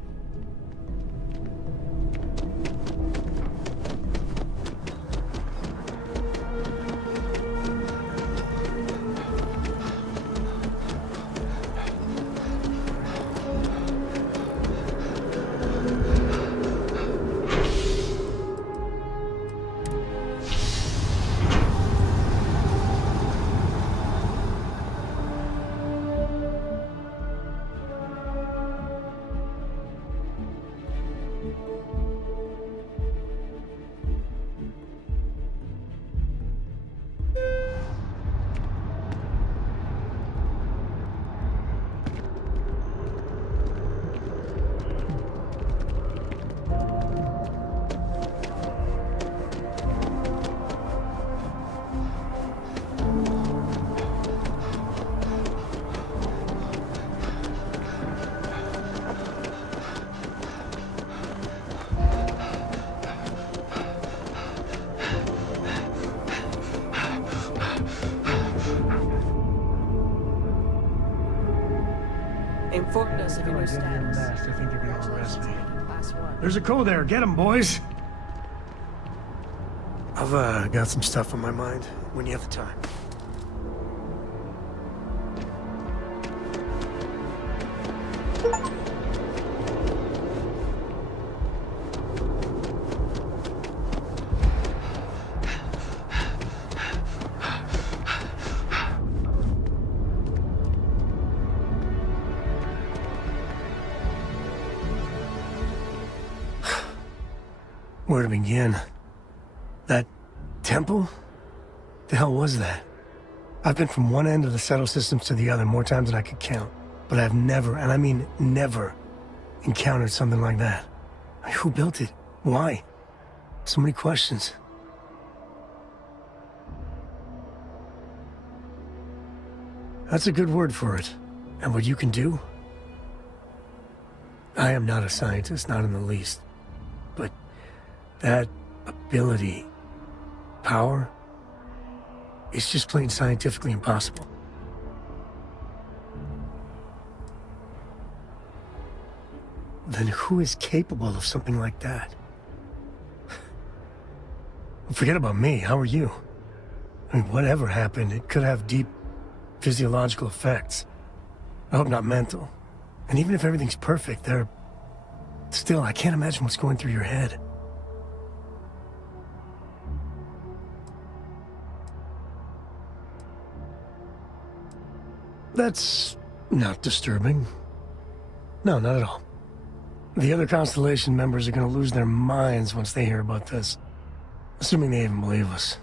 Informed us of your new status. I think they're gonna arrest me. There's a code there. Get him, boys. I've got some stuff on my mind. When you have the time. Where to begin? That temple? The hell was that? I've been from one end of the settle systems to the other more times than I could count, but I've never, and I mean never, encountered something like that. Who built it? Why? So many questions. That's a good word for it. And what you can do? I am not a scientist, not in the least. But that ability, power, it's just plain scientifically impossible. Then who is capable of something like that? Forget about me, how are you? I mean, whatever happened, it could have deep physiological effects. I hope not mental. And even if everything's perfect, still, I can't imagine what's going through your head. That's not disturbing. No, not at all. The other Constellation members are gonna lose their minds once they hear about this. Assuming they even believe us.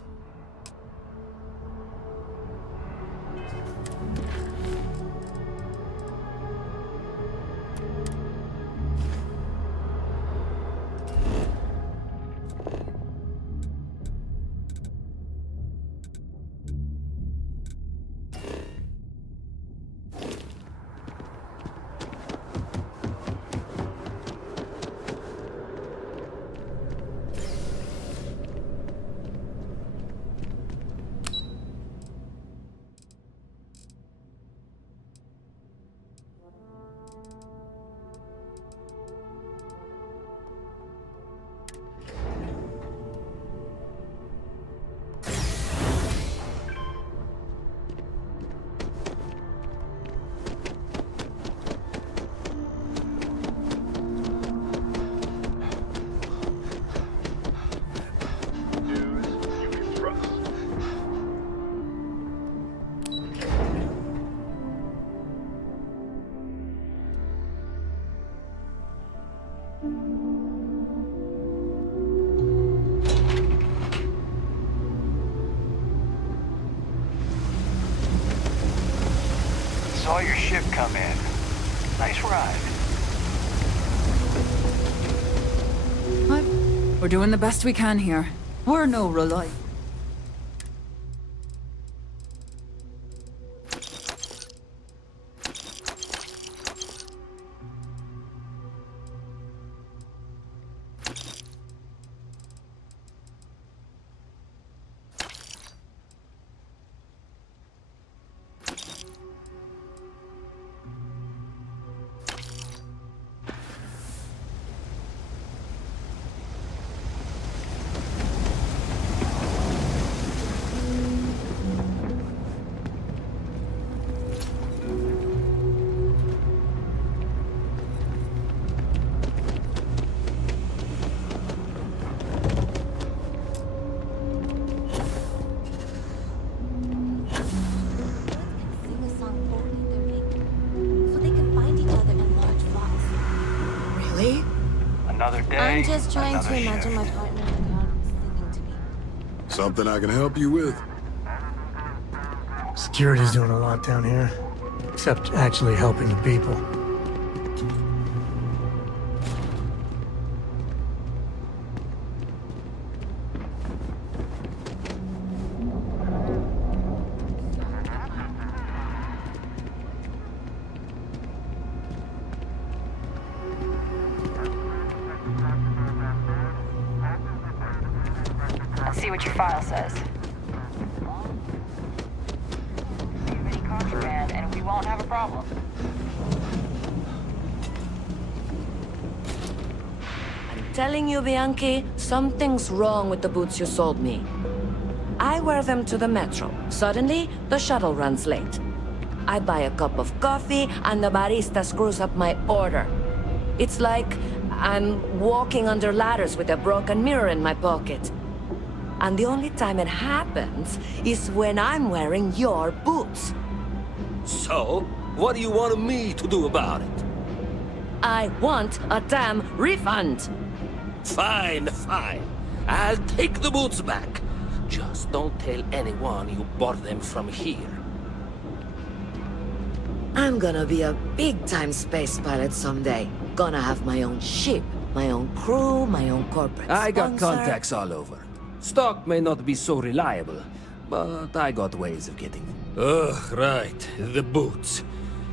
saw your ship come in. Nice ride. We're doing the best we can here. We're no rely. Another day. I'm just trying to another imagine shift. my partner in the crowd singing to me. Something I can help you with? Security's doing a lot down here. Except actually helping the people. Let's see what your file says. Any contraband, and we won't have a problem. I'm telling you, Bianchi, something's wrong with the boots you sold me. I wear them to the metro. Suddenly, the shuttle runs late. I buy a cup of coffee, and the barista screws up my order. It's like I'm walking under ladders with a broken mirror in my pocket. And the only time it happens is when I'm wearing your boots. So, what do you want me to do about it? I want a damn refund. Fine, fine. I'll take the boots back. Just don't tell anyone you bought them from here. I'm gonna be a big-time space pilot someday. Gonna have my own ship, my own crew, my own corporate I got sponsor. contacts all over. Stock may not be so reliable, but I got ways of getting them. Ugh, right. The boots.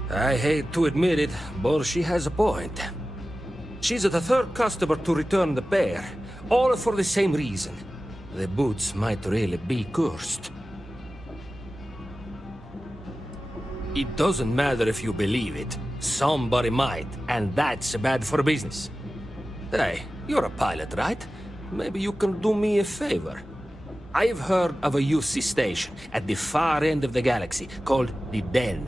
I hate to admit it, but she has a point. She's the third customer to return the pair, all for the same reason. The boots might really be cursed. It doesn't matter if you believe it. Somebody might, and that's bad for business. Hey, you're a pilot, right? Maybe you can do me a favor. I've heard of a UC station at the far end of the galaxy called the Den.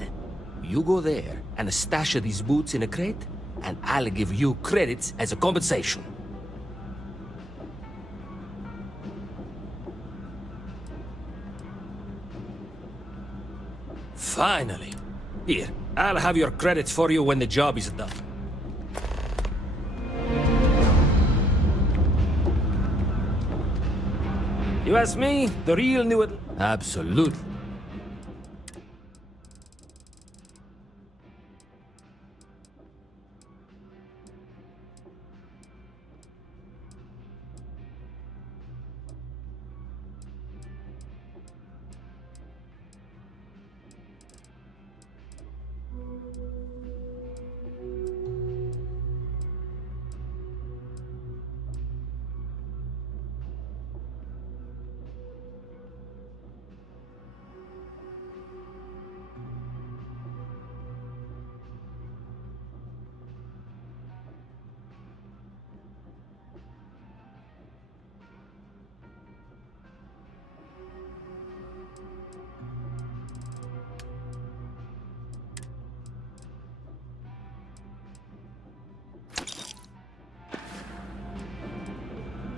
You go there and stash these boots in a crate, and I'll give you credits as a compensation. Finally. Here, I'll have your credits for you when the job is done. You ask me, the real new... Absolutely.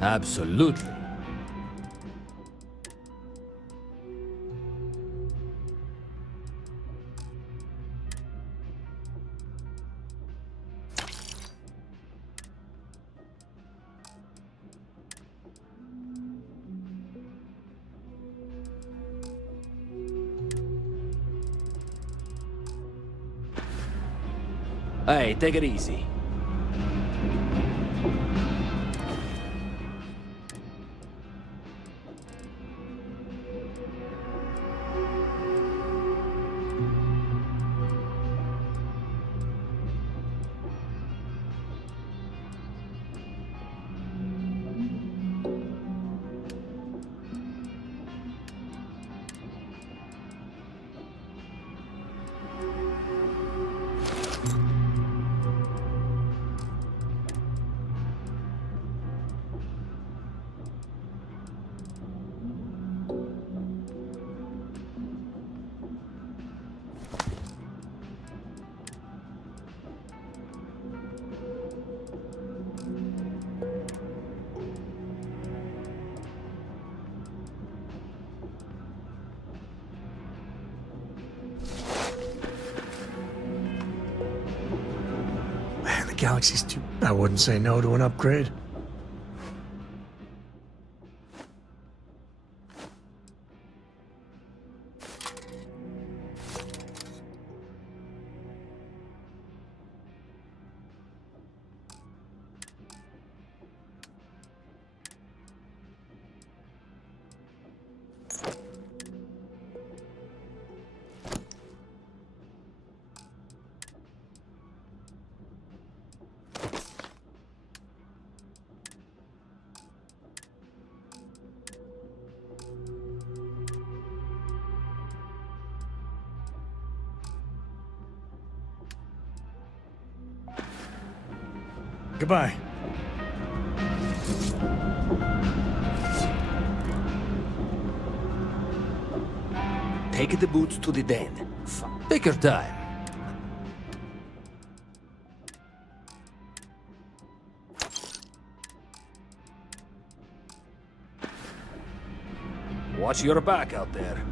Absolutely. Hey, take it easy. Man, the galaxy's too... I wouldn't say no to an upgrade. Goodbye. Take the boots to the den. Take your time. Watch your back out there.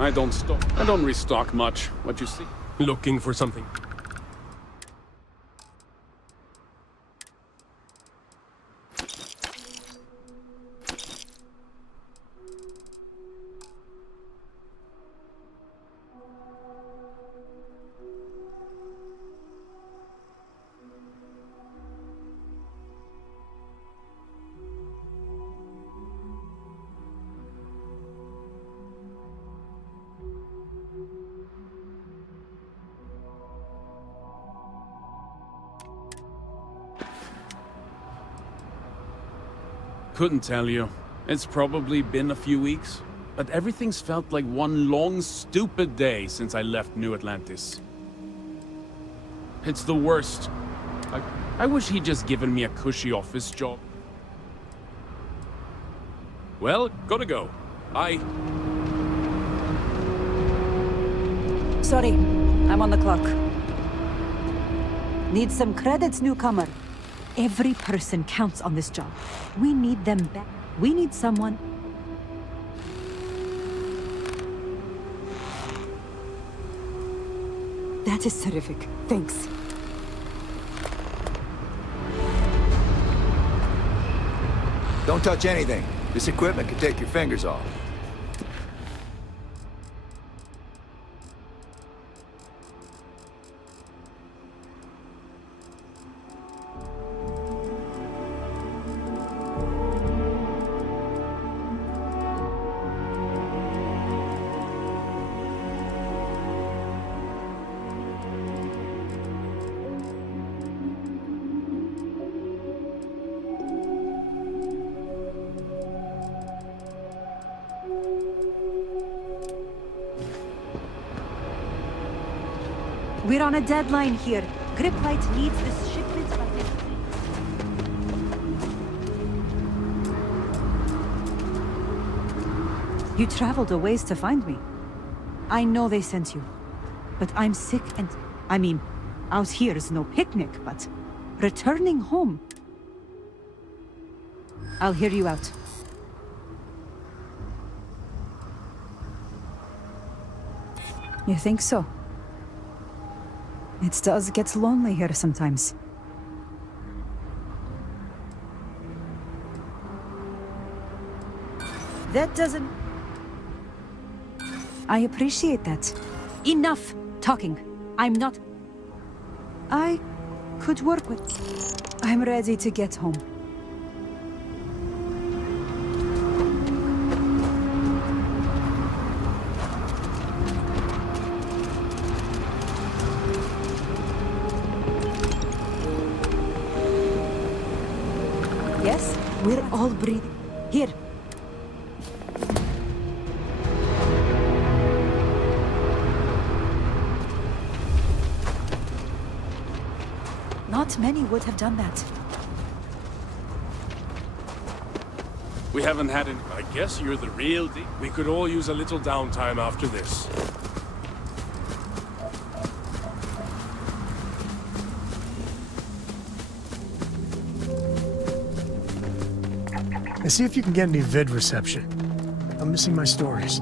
I don't restock much. What you see? Looking for something. Couldn't tell you. It's probably been a few weeks, but everything's felt like one long, stupid day since I left New Atlantis. It's the worst. I wish he'd just given me a cushy office job. Well, gotta go. Bye. Sorry, I'm on the clock. Need some credits, newcomer. Every person counts on this job. We need them back. We need someone. That is terrific. Thanks. Don't touch anything. This equipment can take your fingers off. We're on a deadline here. Griplight needs this shipment by next week. You traveled a ways to find me. I know they sent you. But I'm sick and... I mean, out here is no picnic, but... returning home... I'll hear you out. You think so? It does get lonely here sometimes. That doesn't... I appreciate that. Enough talking. I'm not... I could work with... I'm ready to get home. Yes, we're all breathing. Here. Not many would have done that. We haven't had any... I guess you're the real deal. We could all use a little downtime after this. And see if you can get any vid reception. I'm missing my stories.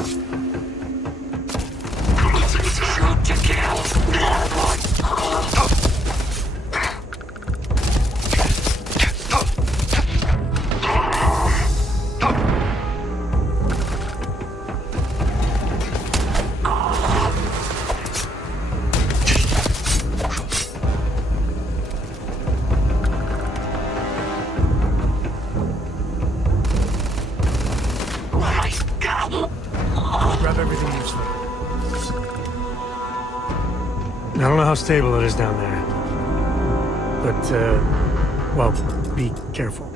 Shoot to kill. Grab everything useful. I don't know how stable it is down there. But, well, be careful.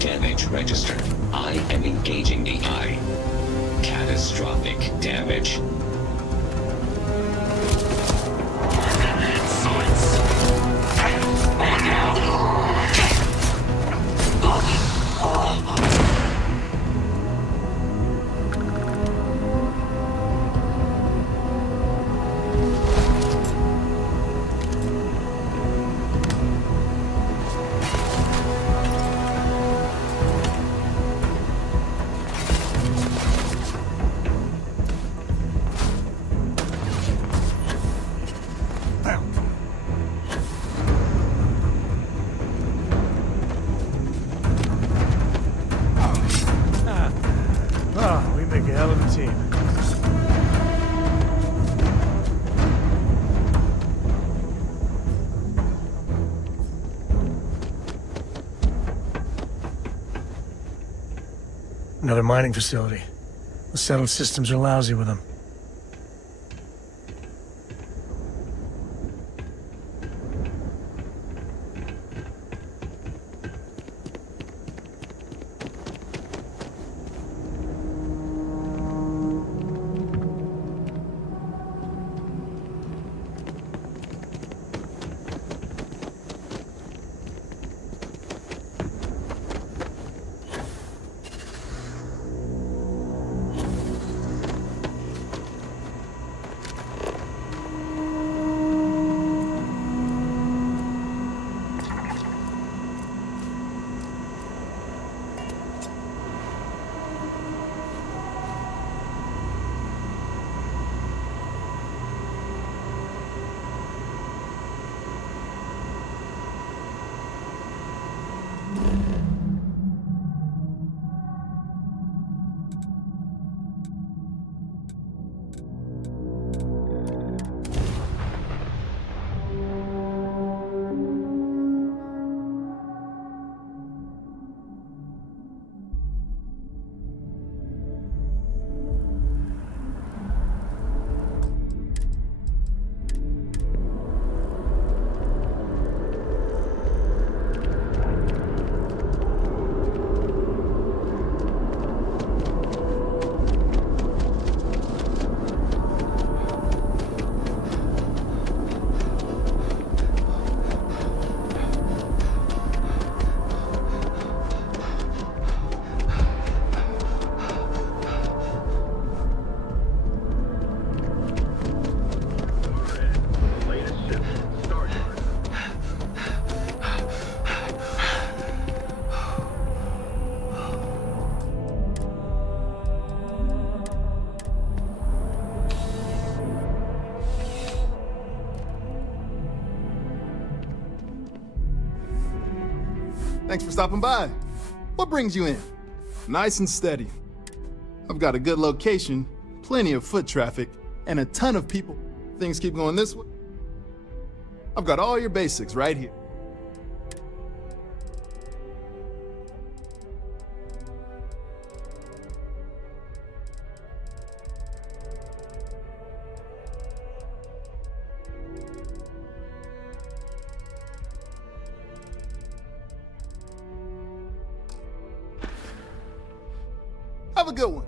Damage registered. I am engaging the eye. Catastrophic damage. Another mining facility. The settled systems are lousy with them. Thanks for stopping by. What brings you in? Nice and steady. I've got a good location, plenty of foot traffic, and a ton of people. Things keep going this way. I've got all your basics right here. Have a good one.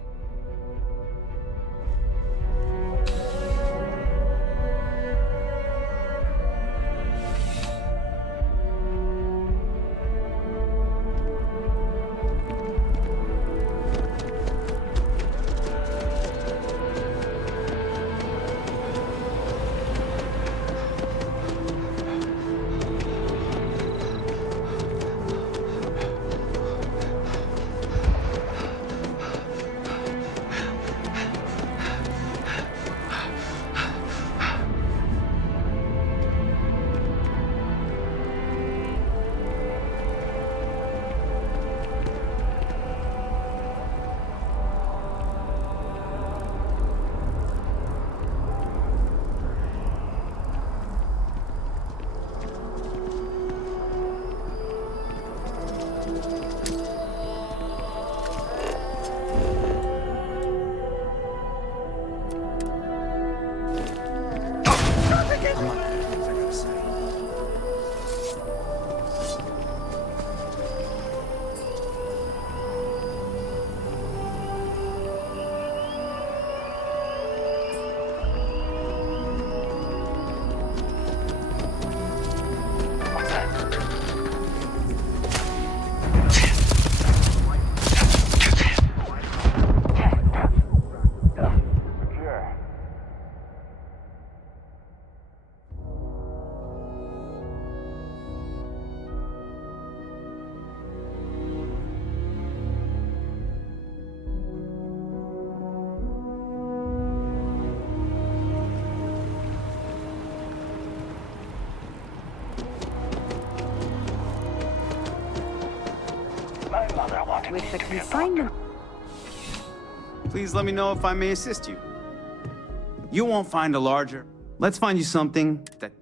With the consignment. Please let me know if I may assist you. You won't find a larger. Let's find you something that...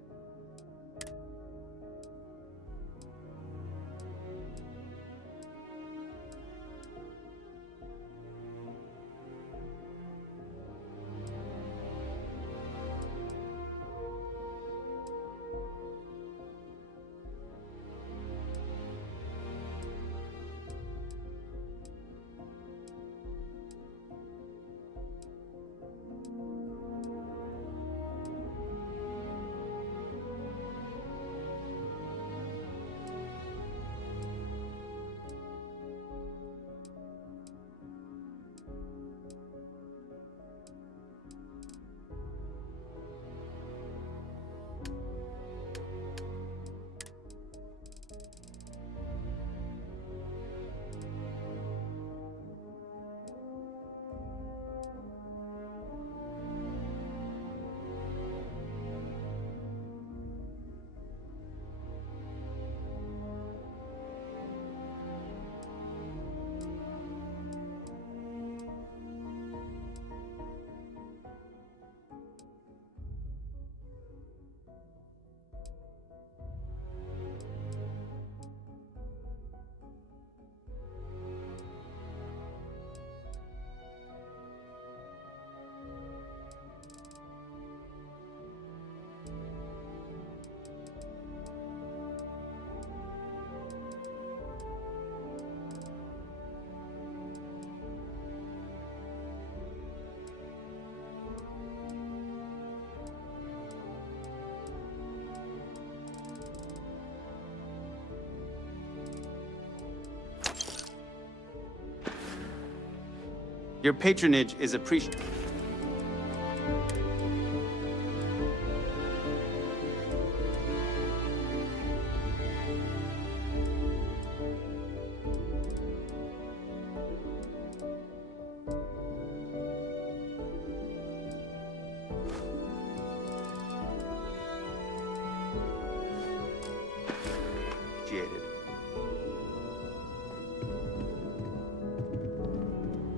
Your patronage is appreciated.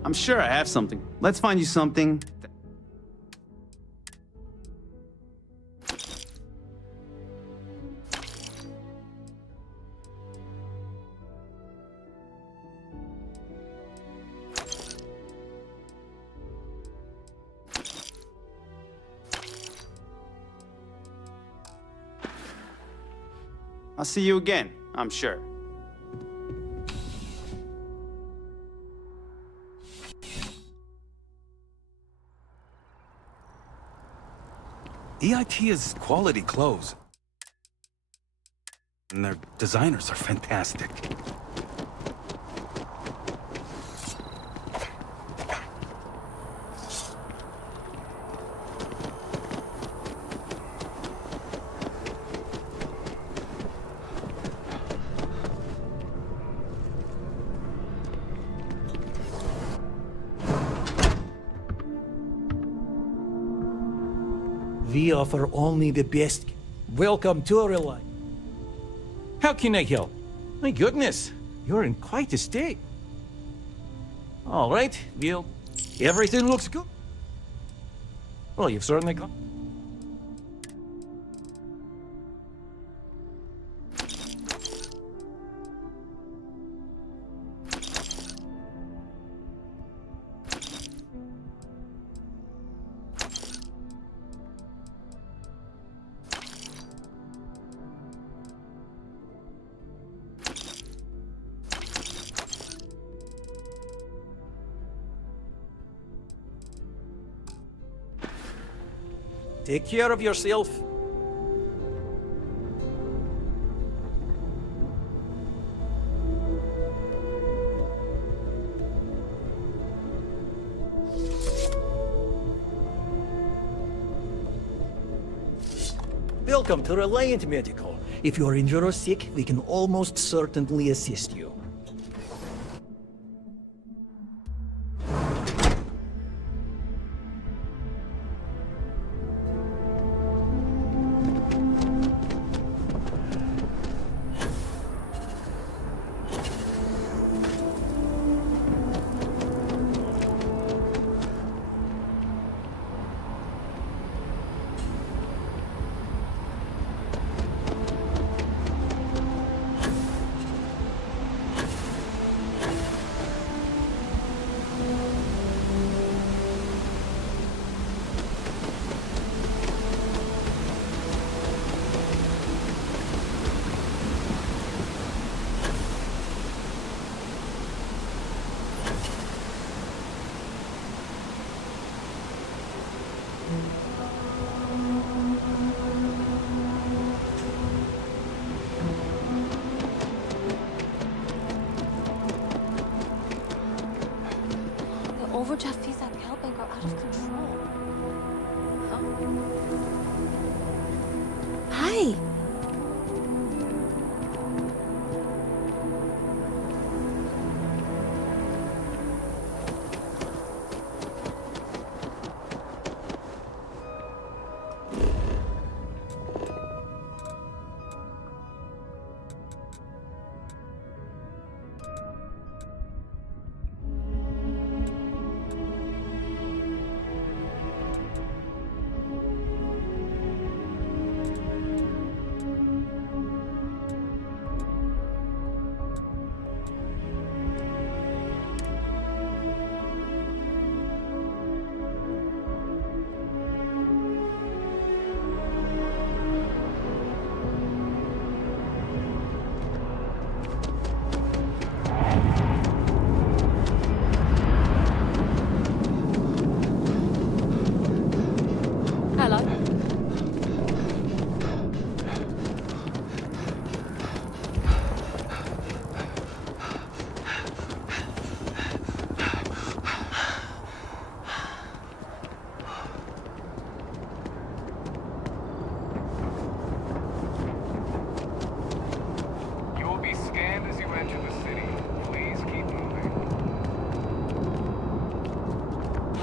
I'm sure I have something. Let's find you something. I'll see you again, I'm sure. EIT is quality clothes. And their designers are fantastic. We offer only the best. Welcome to Relight. How can I help? My goodness, you're in quite a state. All right, well, everything looks good. Well, you've certainly got. Take care of yourself. Welcome to Reliant Medical. If you're injured or sick, we can almost certainly assist you. Overdraft fees at Galbank are out of control. Hi.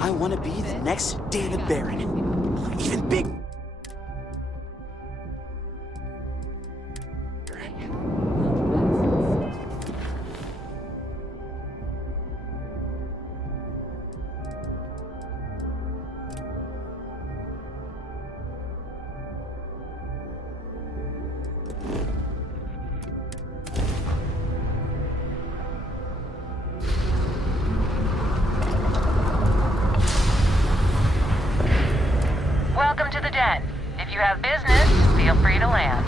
I want to be the next David Barron. Even big. Welcome to the den. If you have business, feel free to land.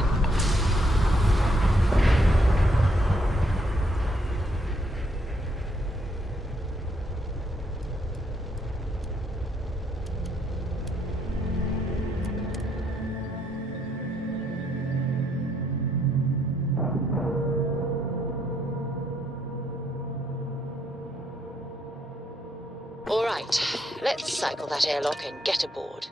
All right, let's cycle that airlock and get aboard.